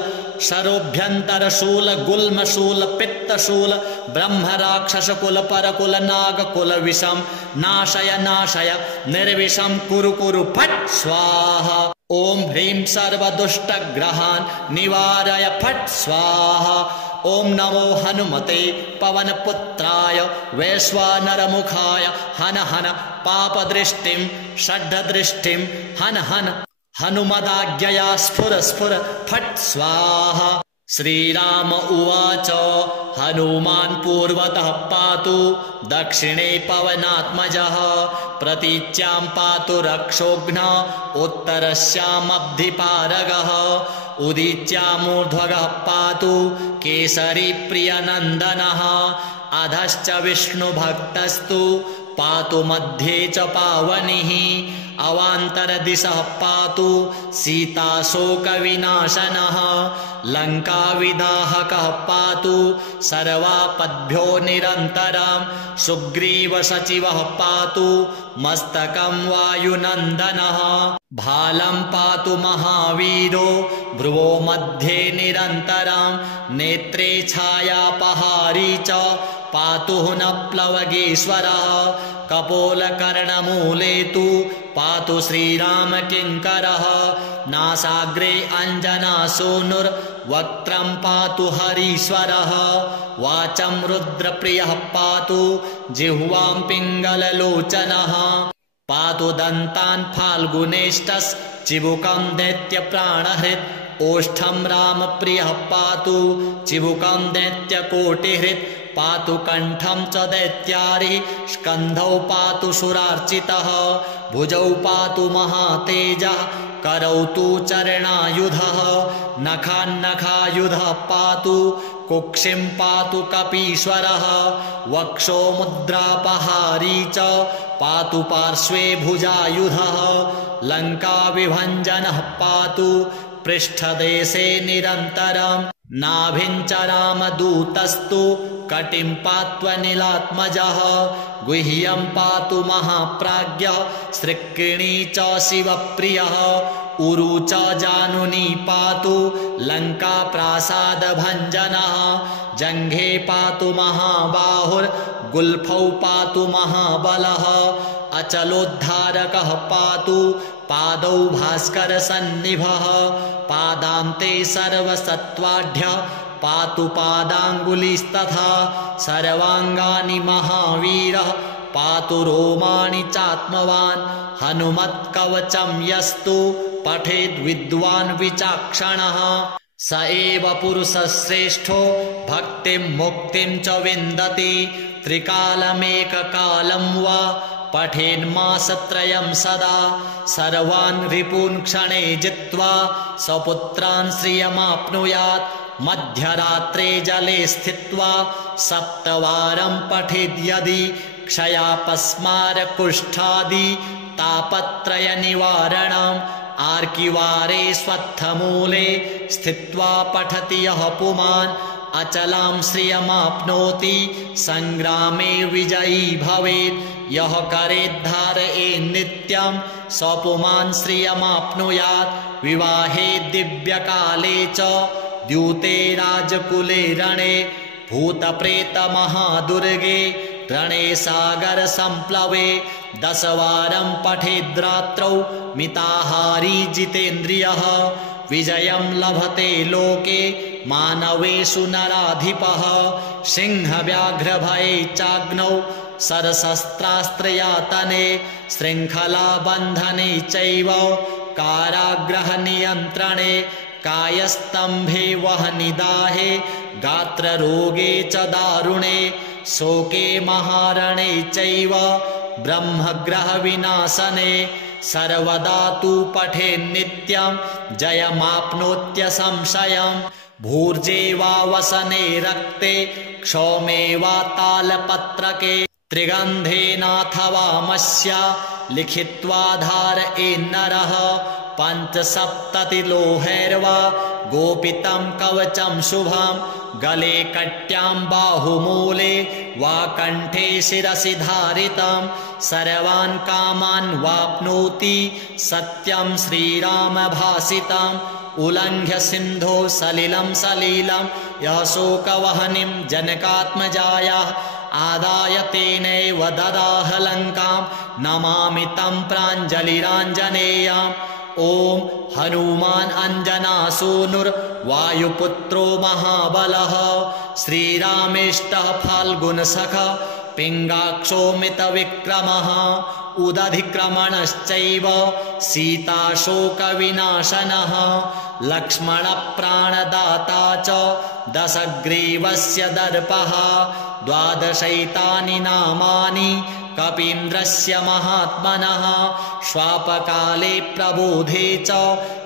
शरोभ्यन्तरशूल गुल्मशूल पित्तशूल ब्रह्मराक्षसकुल परकुल नागकुल विषं नाशय नाशय निर्विषं कुरु कुरु फट् स्वाहा। ॐ ह्रीं सर्वदुष्टग्रहान् निवारय फट् स्वाहा। ॐ नमो हनुमते पवनपुत्राय वैश्वानरमुखाय हन हन पापदृष्टिं षड्दृष्टिं हन हन हनुमदाज्ञया स्फुर स्फुर फट् स्वाहा। श्रीराम उवाच हनुमान् पूर्वतः पातु दक्षिणे पवनात्मजः प्रतीच्यां पातु रक्षोघ्न उत्तरस्यामब्धिपारगः उदीच्यामूर्ध्वगः पातु केसरी प्रियनन्दनः अधश्च विष्णुभक्तस्तु पातु मध्ये च पावनिः अवान्तरदिशः पातु सीताशोकविनाशनः लङ्काविदाहकः पातु सर्वापद्भ्यो निरन्तरं सुग्रीवसचिवः पातु मस्तकं वायुनन्दनः भालं पातु महावीरो भ्रुवो मध्ये निरन्तरं नेत्रे छायापहारी च पातु न प्लवगेश्वरः कपोलकर्णमूले तु पातु श्रीरामकिङ्करः नासाग्रे अञ्जनासूनुर्वक्त्रं पातु हरीश्वरः वाचं रुद्रप्रियः पातु जिह्वां पिङ्गललोचनः पातु दन्तान् फाल्गुनेष्टश्चिबुकं दैत्यप्राणहृत् ओष्ठं रामप्रियः पातु चिबुकं दैत्यकोटिहृत् पातु कण्ठं च दैत्यारि स्कन्धौ पातु सुरार्चितः भुजौ पातु महातेजः करौ तु चरणायुधः नखान्नखायुधः पातु कुक्षिं पातु कपीश्वरः वक्षो मुद्रापहारी च पातु पार्श्वे भुजायुधः लङ्काविभञ्जनः पातु पृष्ठदेशे निरन्तरं नाभिं च रामदूतस्तु कटिं पात्वनिलात्मजः गुह्यं पातु महाप्राज्ञः सृक्किणी च शिवप्रियः उरु च जानुनी पातु लङ्काप्रासादभञ्जनः जङ्घे पातु महाबाहुर्गुल्फौ पातु महाबलः अचलोद्धारकः पातु पादौ भास्करसन्निभः पादान्ते सर्वसत्त्वाढ्यः पातु पादाङ्गुलिस्तथा सर्वाङ्गानि महावीरः पातु रोमाणि चात्मवान् हनुमत्कवचं यस्तु पठेद्विद्वान् विचाक्षणः स एव पुरुषश्रेष्ठो भक्तिं मुक्तिं च विन्दति त्रिकालमेककालं वा पठेन्मासत्रयं सदा सर्वान् रिपून् क्षणे जित्वा स्वपुत्रान् श्रियमाप्नुयात् मध्यरात्रे जले स्थित्वा सप्तवारं पठेद्यदि क्षयापस्मारकुष्ठादि तापत्रयनिवारणम् आर्किवारे स्वत्थमूले स्थित्वा पठति यः पुमान् अचलां श्रियमाप्नोति संग्रामे विजयी भवेत् यः करेद्धारयेत् नित्यं स्वपुमान् श्रियमाप्नुयात् विवाहे दिव्यकाले च द्यूते राजकुले रणे भूतप्रेतमहादुर्गे रणे सागर संप्लवे 10 वारं पठेद्रात्रौ मिताहारी जितेन्द्रियः विजयं लभते लोके मानवेषु नराधिपः सिंहव्याघ्रभये चाग्नौ सरशस्त्रास्त्रयातने शृङ्खलाबन्धने चैव कारागृहनियन्त्रणे कायस्तम्भे वह्निदाहे गात्ररोगे च दारुणे शोके महारणे चैव ब्रह्मग्रहविनाशने सर्वदा तु पठेन्नित्यं जयमाप्नोत्यसंशयम् भूर्जेवावसने रक्ते क्षौमे वा तालपत्रके त्रिगन्धेनाथवामस्य लिखित्वा धारयेन्नरः पञ्चसप्ततिलोहैर्वा गोपितं कवचं शुभं गले कट्यां बाहुमूले वा कण्ठे शिरसि धारितं सर्वान् कामान् वाप्नोति सत्यं श्रीरामभासितम् उल्लङ्घ्य सिन्धो सलिलं सलीलं यः शोकवहनिं जनकात्मजायाः आदाय तेनैव ददाह लङ्कां नमामि तं प्राञ्जलिराञ्जनेयम् ॐ हनुमान् अञ्जनासूनुर्वायुपुत्रो महाबलः श्रीरामेष्टः फाल्गुनसखः पिङ्गाक्षोमितविक्रमः उदधिक्रमणश्चैव सीताशोकविनाशनः लक्ष्मणप्राणदाता च दशग्रीवस्य दर्पः द्वादशैतानि नामानि कपीन्द्रस्य महात्मनः श्वापकाले प्रबोधे च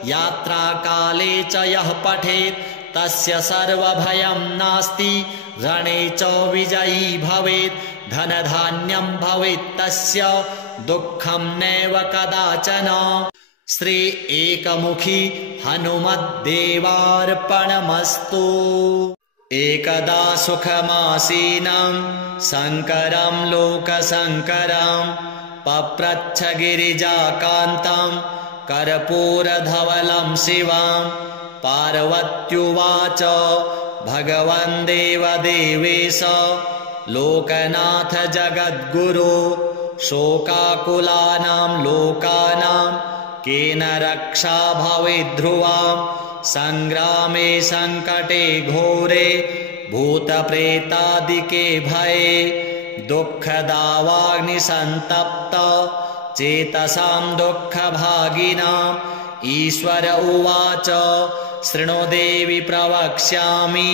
यात्राकाले च यः पठेत् तस्य सर्वभयं नास्ति रणे च विजयी भवेत् धनधान्यं भवेत् तस्य दुःखं नैव कदाचन श्री एकमुखी हनुमद्देवार्पणमस्तु। एकदा सुखमासीनं शङ्करं लोकशङ्करं पप्रच्छ गिरिजाकान्तं कर्पूरधवलं शिवं पार्वत्युवाच भगवन् देवदेवेश लोकनाथ जगद्गुरो शोकाकुलानां लोकानां केन रक्षा भवेद्ध्रुवां संग्रामे संकटे घोरे भूतप्रेतादिके भये दुःखदावाग्निसन्तप्त चेतसां दुःखभागिनाम् ईश्वर उवाच शृणु देवि प्रवक्ष्यामि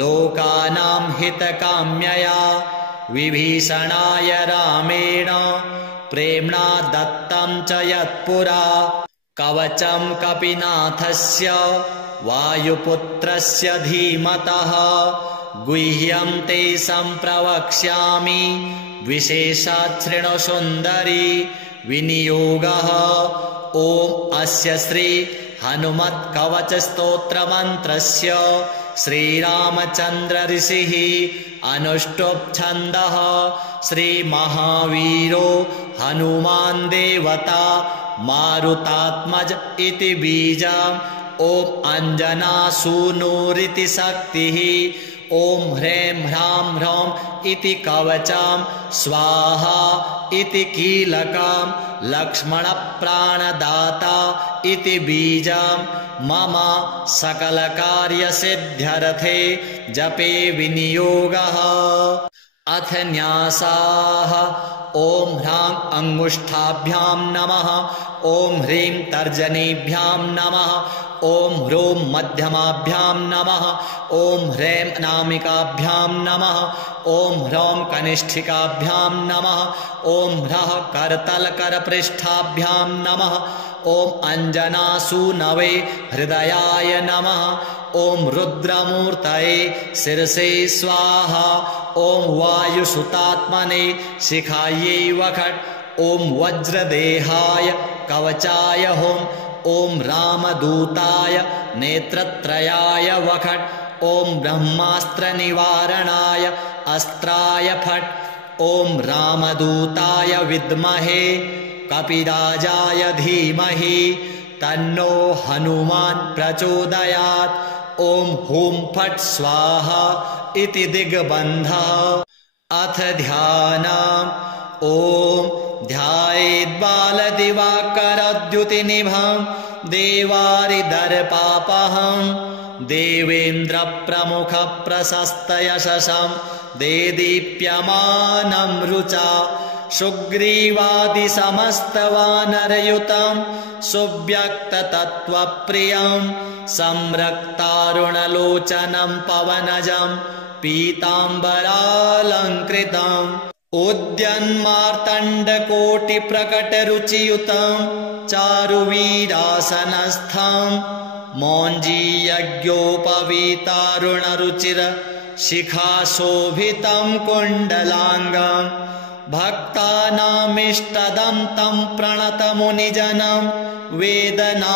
लोकानां हितकाम्यया विभीषणाय रामेण प्रेम्णा दत्तं च यत्पुरा कवचं कपिनाथस्य वायुपुत्रस्य धीमतः गुह्यं ते सम्प्रवक्ष्यामि विशेषात् शृणु सुन्दरी विनियोगः ॐ अस्य श्री हनुमत्कवचस्तोत्रमन्त्रस्य श्रीरामचन्द्र ऋषिः अनुष्टुप् छन्दः श्रीमहावीरो हनुमान् देवता मारुतात्मज इति बीजम् ॐ अञ्जनासूनुरिति शक्तिः ॐ ह्रीं ह्रां ह्रौं इति कवचं स्वाहा इति कीलकं लक्ष्मणप्राणदाता इति बीजं मम सकलकार्यसिद्ध्यर्थे जपे विनियोगः अथ न्यासाः ॐ ह्रां अङ्गुष्ठाभ्यां नमः ॐ ह्रीं तर्जनीभ्यां नमः ॐ ह्रूं मध्यमाभ्यां नमः ॐ ह्रैं अनामिकाभ्यां नमः ॐ ह्रौं कनिष्ठिकाभ्यां नमः ॐ ह्रः करतलकरपृष्ठाभ्यां नमः ॐ अञ्जनासूनवे हृदयाय नमः ॐ रुद्रमूर्तये शिरसे स्वाहा ॐ वायुसुतात्मने शिखायै वखट् ॐ वज्रदेहाय कवचाय हुं ॐ रामदूताय नेत्रत्रयाय वखट् ॐ ब्रह्मास्त्रनिवारणाय अस्त्राय फट् ॐ रामदूताय विद्महे कपिराजाय धीमहि तन्नो हनुमान् प्रचोदयात् ॐ हुं फट् स्वाहा इति दिग्बन्धः अथ ध्यानम् ॐ ध्यायेद्बालदिवाकरद्युतिनिभं देवारिदर्पापहं देवेन्द्रप्रमुखप्रशस्तयशसं देदीप्यमानं रुचा सुग्रीवादिसमस्तवानरयुतं सुव्यक्ततत्त्वप्रियं संरक्तारुणलोचनं पवनजं पीताम्बरालङ्कृतम् उद्यन्मार्तण्डकोटिप्रकटरुचियुतं चारुवीरासनस्थं मौञ्जीयज्ञोपवीतारुणरुचिर शिखाशोभितं कुण्डलाङ्गं भक्तानामिष्टदं तं प्रणतमुनिजनं वेदनादप्रमोदं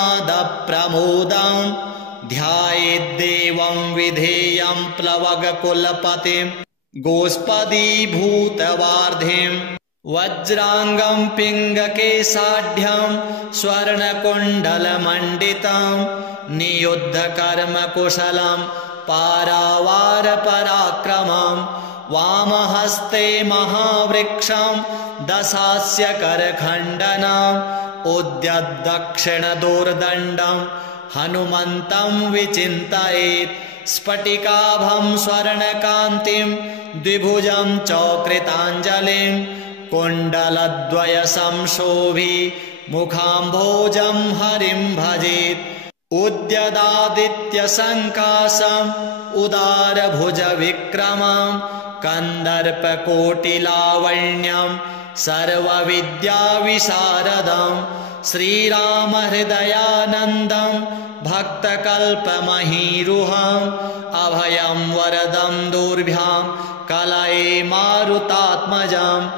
ध्यायेद्देवं विधेयं प्लवगकुलपतिं गोष्पदीभूतवार्धिं वज्राङ्गं पिङ्गकेशाढ्यं स्वर्णकुण्डलमण्डितं नियुद्धकर्मकुशलं पारावारपराक्रमं वामहस्ते महावृक्षं दशास्य करखण्डनम् उद्यद्दक्षिणदोर्दण्डं हनुमन्तं विचिन्तयेत् स्फटिकाभं स्वर्णकान्तिं द्विभुजं च कृताञ्जलिं कुण्डलद्वयसंशोभि मुखाम्भोजं हरिं भजेत् उद्यदादित्यसङ्काशम् उदारभुजविक्रमं कन्दर्पकोटिलावण्यं सर्वविद्याविशारदं श्रीरामहृदयानन्दं भक्तकल्पमहीरुहम् अभयं वरदं दुर्भ्यां कलये मारुतात्मजम्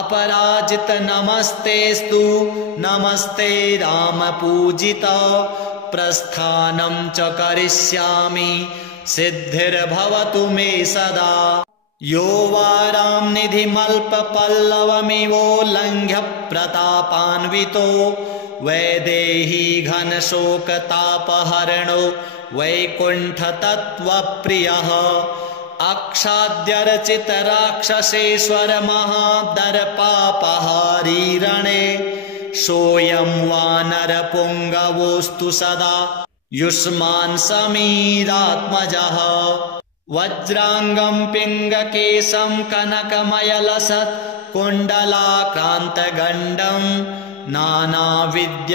अपराजित नमस्तेस्तु नमस्ते रामपूजित प्रस्थानं च करिष्यामि सिद्धिर्भवतु मे सदा यो वारां निधिमल्पपल्लवमिवोल्लङ्घ्य प्रतापान्वितो वैदेही घनशोकतापहरणो वैकुण्ठतत्त्वप्रियः अक्षाद्यर्चितराक्षसेश्वर महादर्पापहारी रणे सोऽयं वानरपुङ्गवोऽस्तु सदा युष्मान् समीरात्मजः वज्राङ्गं पिङ्गकेशं कनकमयलसत् कुण्डलाक्रान्तगण्डं नानाविद्याधिनाथं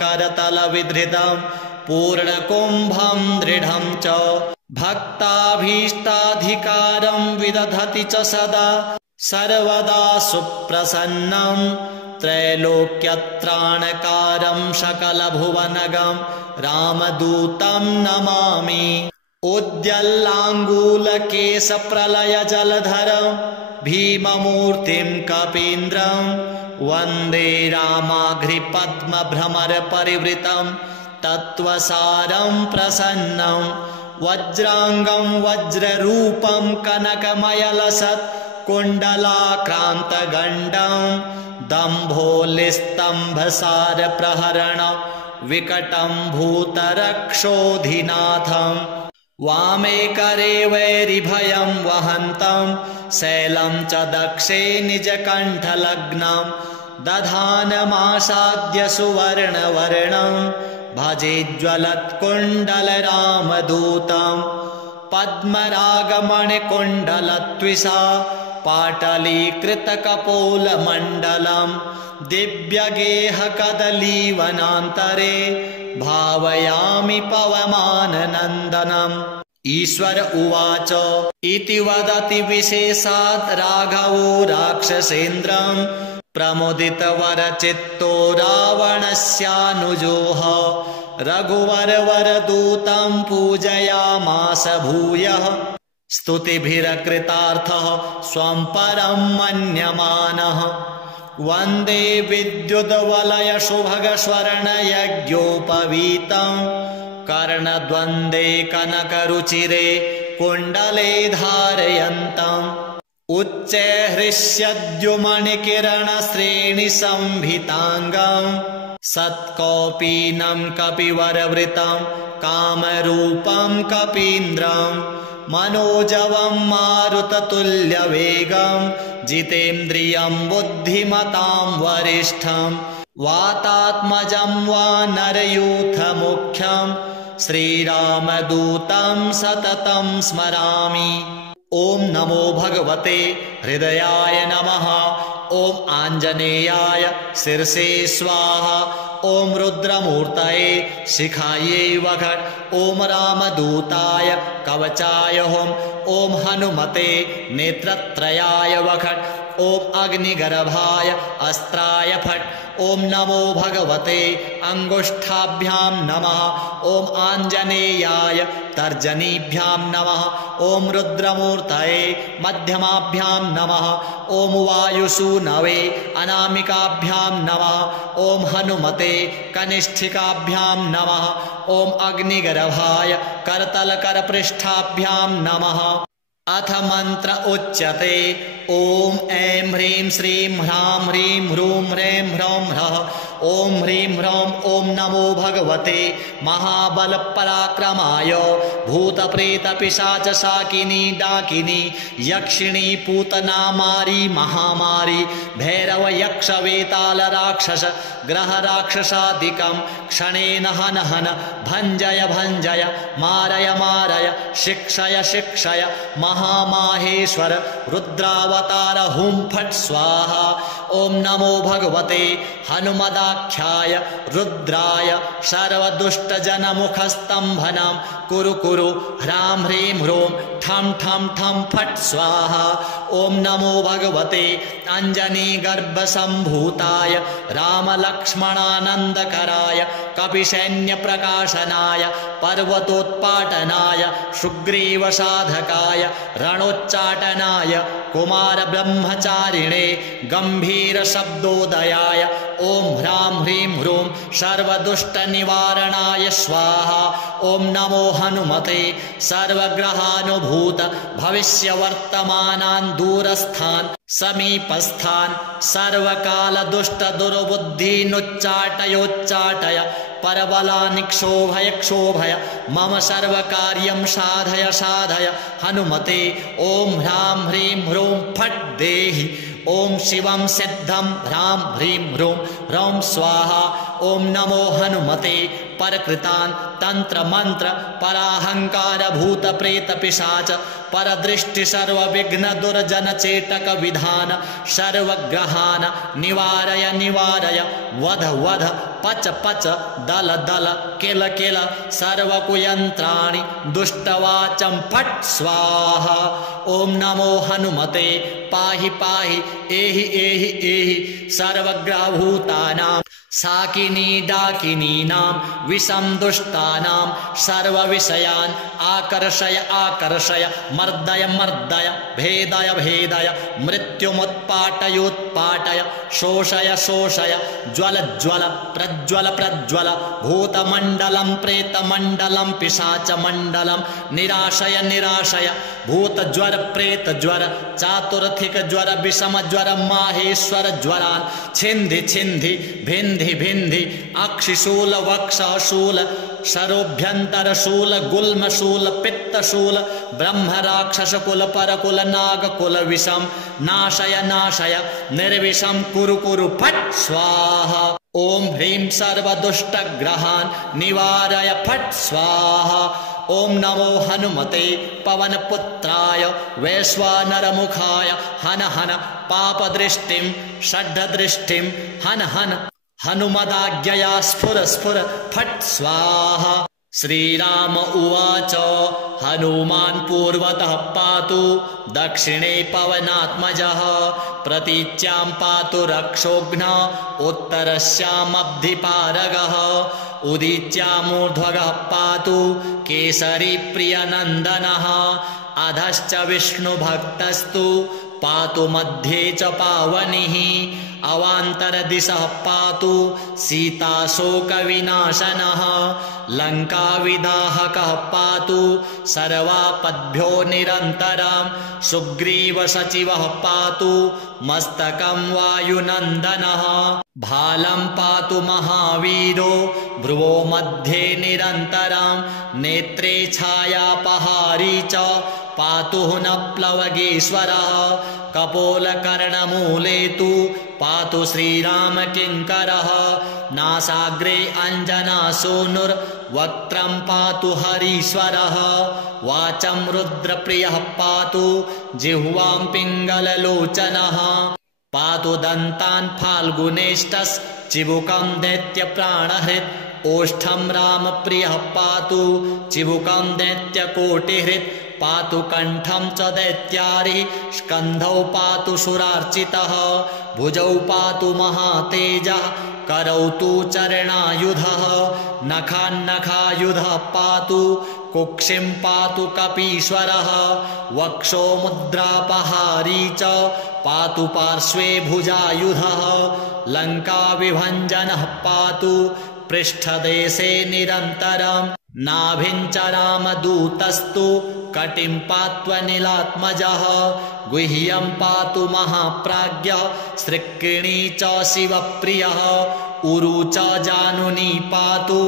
करतलविधृतं पूर्णकुम्भं दृढं च भक्ताभीष्टाधिकारं विदधति च सदा सर्वदा सुप्रसन्नं त्रैलोक्यत्राणकारं सकलभुवनगं रामदूतं नमामि उद्यल्लाङ्गूलकेशप्रलयजलधरं भीममूर्तिं कपीन्द्रं वन्दे रामाघ्रिपद्मभ्रमरपरिवृतं तत्त्वसारं प्रसन्नं वज्राङ्गं वज्ररूपं कनकमयलसत् कुण्डलाक्रान्तगण्डं दम्भोलिस्तम्भसारप्रहरण विकटं भूतरक्षोधिनाथं वामे करे वैरिभयं वहन्तं शैलं च दक्षे निजकण्ठलग्नं दधानमासाद्य सुवर्णवर्णं भजेज्ज्वलत्कुण्डलरामदूतं पद्मरागमणिकुण्डलत्विषा पाटलीकृतकपोलमण्डलं दिव्यगेहकदलीवनान्तरे भावयामि पवमाननन्दनम् ईश्वर उवाच इति वदति विशेषात् राघवो राक्षसेन्द्रं प्रमुदितवरचित्तो रावणस्यानुजोः रघुवरवरदूतं पूजयामास भूयः स्तुतिभिरकृतार्थः स्वं परं मन्यमानः वन्दे विद्युद्वलयशुभगस्वर्णयज्ञोपवीतं कर्णद्वन्द्वे कनकरुचिरे कुण्डले धारयन्तम् उच्चैःहृष्यद्युमणिकिरणश्रेणिसंभिताङ्गं सत्कौपीनं कपिवरवृतं कामरूपं कपीन्द्रं मनोजवं मारुततुल्यवेगं जितेन्द्रियं बुद्धिमतां वरिष्ठं वातात्मजं वानरयूथमुख्यं श्रीरामदूतं सततं स्मरामि। ॐ नमो भगवते हृदयाय नमः। ॐ आञ्जनेयाय शिरसे स्वाहा। ॐ रुद्रमूर्तये शिखायै वषट् ॐ रामदूताय कवचाय हुम् ॐ हनुमते नेत्रत्रयाय वषट् ॐ अग्निगर्भाय अस्त्राय फट् ॐ नमो भगवते अङ्गुष्ठाभ्यां नमः ॐ आञ्जनेयाय तर्जनीभ्यां नमः ॐ रुद्रमूर्तये मध्यमाभ्यां नमः ॐ वायुसूनवे अनामिकाभ्यां नमः ॐ हनुमते कनिष्ठिकाभ्यां नमः ॐ अग्निगर्भाय करतलकरपृष्ठाभ्यां नमः। अथ मंत्र उच्यते ॐ ऐं ह्रीं श्रीं ह्रां ह्रीं ह्रूं ह्रैं ह्रौं ह्रः ॐ ह्रीं ह्रौं ॐ नमो भगवते महाबलपराक्रमाय भूतप्रेतपिशाचशाकिनी डाकिनी यक्षिणी पूतना मारी महामारी भैरव यक्ष वेताल राक्षस ग्रह राक्षसादिकं क्षणेन हन हन भञ्जय भञ्जय मारय मारय शिक्षय शिक्षय महामाहेश्वर रुद्रावतार हुं फट् स्वाहा। ॐ नमो भगवते हनुमदाख्याय रुद्राय सर्वदुष्टजनमुखस्तम्भनं कुरु कुरु ह्रां ह्रीं ह्रूं ठं ठं ठं फट् स्वाहा। ॐ नमो भगवते अञ्जनीगर्भसम्भूताय रामलक्ष्मणानन्दकराय कपिसैन्यप्रकाशनाय पर्वतोत्पाटनाय सुग्रीवसाधकाय रणोच्चाटनाय कुमारब्रह्मचारिणे गम्भीरशब्दोदयाय ॐ ह्रां ह्रीं ह्रूं सर्वदुष्टनिवारणाय स्वाहा। ॐ नमो हनुमते सर्वग्रहानुभूत भविष्यवर्तमानान् दूरस्थान् समीपस्थान् सर्वकालदुष्टदुर्बुद्धीनुच्चाटयोच्चाटय परबलानि क्षोभय क्षोभय मम सर्वकार्यं साधय साधय हनुमते ॐ ह्रां ह्रीं ह्रूं फट् देहि। ॐ शिवं सिद्धं ह्रां ह्रीं ह्रूं ह्रौं स्वाहा। ॐ नमो हनुमते परकृतान् तंत्र मंत्र पराहंकार भूत प्रेत पिशाच परदृष्टि सर्वविघ्न दुर्जन चेतक विधान सर्वग्रहान् निवारय निवारय वध वध पच पच दल दल किल किल सर्वकुयंत्राणि दुष्टवाचं फट् स्वाहा। ॐ नमो हनुमते पाहि पाहि एहि एहि एहि सर्वग्रहभूतानां साकिनी डाकिनीनां विषं दुष्टानां सर्वविषयान् आकर्षय आकर्षय मर्दय मर्दय भेदय भेदय मृत्युमुत्पाटयोत्पाटय शोषय शोषय ज्वल ज्वल प्रज्वल प्रज्वल भूतमण्डलं प्रेतमण्डलं पिशाचमण्डलं निराशय निराशय भूतज्वर प्रेतज्वर चातुर्थिक ज्वर विषम ज्वर माहेश्वर ज्वरान् छिन्धि छिन्धि भिन्धि भिन्धि अक्षिशूल वक्षशूल शरोभ्यंतरशूल गुल्मशूल पित्तशूल ब्रह्म राक्षस कुल परकुल नाग कुल विषम नाशय नाशय निर्विषम कुरु कुरु फट् स्वाहा। ॐ ह्रीं सर्वदुष्टग्रहान् निवारय फट् स्वाहा। ॐ नमो हनुमते पवनपुत्राय वैश्वानरमुखाय हन हन पापदृष्टिं षड्दृष्टिं हन हन हनुमदाज्ञया स्फुर स्फुर फट् स्वाहा। श्रीराम उवाच हनुमान् पूर्वतः पातु दक्षिणे पवनात्मजः प्रतीच्यां पातु रक्षोघ्नः उत्तरस्यामब्धिपारगः उदीच्यामूर्ध्वगः पातु केसरी प्रियनन्दनः अधश्च विष्णुभक्तस्तु पातु मध्ये च पावनिः अवान्तरदिशः पातु सीताशोकविनाशनः लङ्काविदाहकः पातु सर्वापद्भ्यो निरन्तरं सुग्रीवसचिवः पातु मस्तकं वायुनन्दनः भालं पातु महावीरो भ्रुवो मध्ये निरन्तरं नेत्रे छायापहारी च पातु न प्लवगेश्वरः कपोलकर्णमूले तु पातु श्रीरामकिङ्करः नासाग्रे अञ्जनासूनुर्वक्त्रं पातु हरीश्वरः वाचं रुद्रप्रियः पातु जिह्वां पिङ्गललोचनः पातु दन्तान् फाल्गुनेष्टश्च चिबुकं दैत्यप्राणहृत् ओष्ठं रामप्रियः पातु चिबुकं दैत्यकोटिहृत् पातु कण्ठं च दैत्यारिः स्कन्धौ पातु सुरार्चितः भुजौ पातु महातेजः करौ तु चरणायुधः नखान्नखायुधः पातु कुक्षिं पातु कपीश्वरः वक्षो मुद्रापहारी च पातु पार्श्वे भुजायुधः लङ्काविभञ्जनः पातु पृष्ठदेशे निरन्तरम् नाभिं च रामदूतस्तु कटिं पात्वनिलात्मजः गुह्यं पातु महाप्राज्ञः सृक्किणी च शिवप्रियः उरु च जानुनी पातु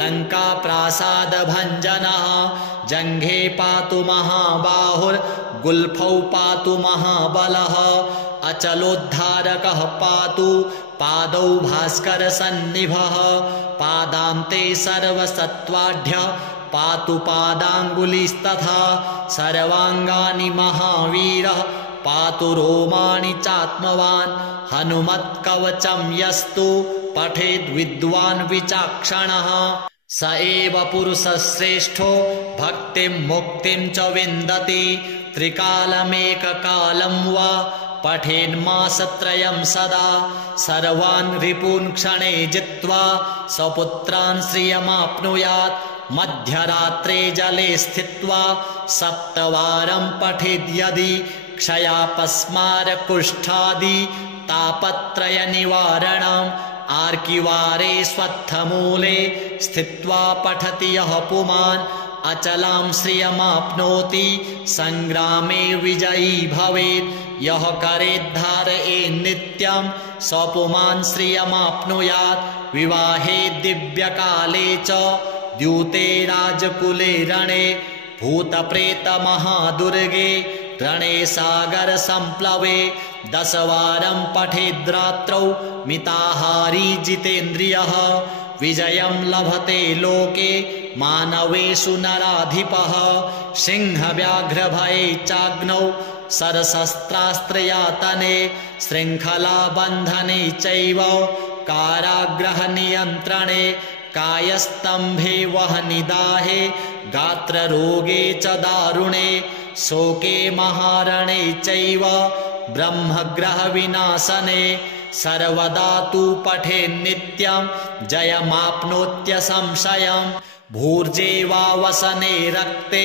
लङ्काप्रासादभञ्जनः जङ्घे पातु महाबाहुर्गुल्फौ पातु महाबलः अचलोद्धारकः पातु पादौ भास्करसन्निभः पादान्ते सर्वसत्त्वाढ्यः पातु पादाङ्गुलिस्तथा सर्वाङ्गानि महावीरः पातु रोमाणि चात्मवान् हनुमत्कवचं यस्तु पठेद्विद्वान् विचाक्षणः स एव पुरुषश्रेष्ठो भक्तिं मुक्तिं च विन्दति त्रिकालमेककालं वा पठेन्मासत्रयं सदा सर्वान् रिपून् क्षणे जित्वा स्वपुत्रान् श्रियमाप्नुयात् मध्यरात्रे जले स्थित्वा 7 वारं पठेद्यदि क्षयापस्मारकुष्ठादि तापत्रयनिवारणम् आर्किवारे स्वत्थमूले स्थित्वा पठति यः पुमान् अचलां श्रियमाप्नोति संग्रामे विजयी भवेत् यः करेद्धारयेत् नित्यं स्वपुमान् श्रियमाप्नुयात् विवाहे दिव्यकाले च द्यूते राजकुले रणे भूतप्रेतमहादुर्गे रणे सागर संप्लवे 10 वारं पठेद्रात्रौ मिताहारी जितेन्द्रियः विजयं लभते लोके मानवेषु नराधिपः सिंहव्याघ्रभये चाग्नौ सरशस्त्रास्त्रयातने शृङ्खलाबन्धने चैव कारागृहनियन्त्रणे कायस्तम्भे वह्निदाहे गात्ररोगे च दारुणे शोके महारणे चैव ब्रह्मग्रहविनाशने सर्वदा तु पठेन्नित्यं जयमाप्नोत्यसंशयम् भूर्जे वा वसने रक्ते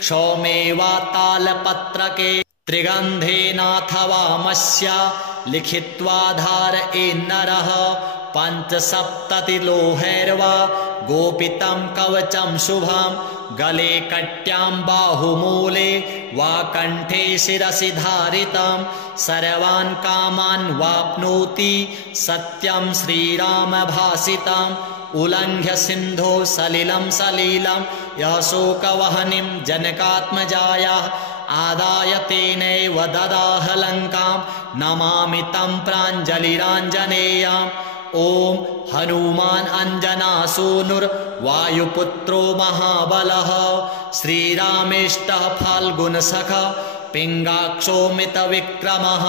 क्षौमे वा तालपत्रके त्रिगन्धेनाथवामस्या लिखित्वा धारयेन्नरः 5-7 लोहैर्वा गोपितं कवचं शुभं गले कट्यां बाहुमूले वा कण्ठे शिरसि धारितं सर्वान् कामान् वाप्नोति सत्यं श्रीरामभासितम् उल्लङ्घ्य सिन्धो सलिलं सलीलं यः शोकवह्निं जनकात्मजायाः आदाय तेनैव ददाह लङ्कां नमामि तं प्राञ्जलिराञ्जनेयम् ॐ हनुमान् अञ्जनासूनुर्वायुपुत्रो महाबलः श्रीरामेष्टः फाल्गुनसखः पिङ्गाक्षो मितविक्रमः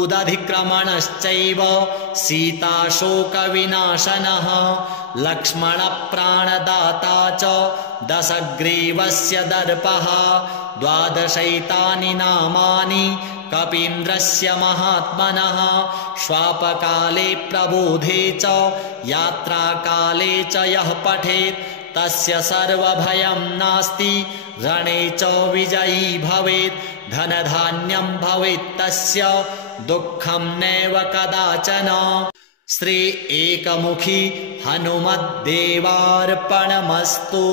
उदधिक्रमणश्चैव सीताशोकविनाशनः लक्ष्मणप्राणदाता च दशग्रीवस्य दर्पः 12 नामानि कपीन्द्रस्य महात्मनः श्वापकाले प्रबोधे च यात्राकाले च यः पठेत् तस्य सर्वभयं नास्ति रणे च विजयी भवेत् धनधान्यं भवेत् तस्य दुःखं नैव कदाचन। श्री एकमुखी हनुमद्देवार्पणमस्तु।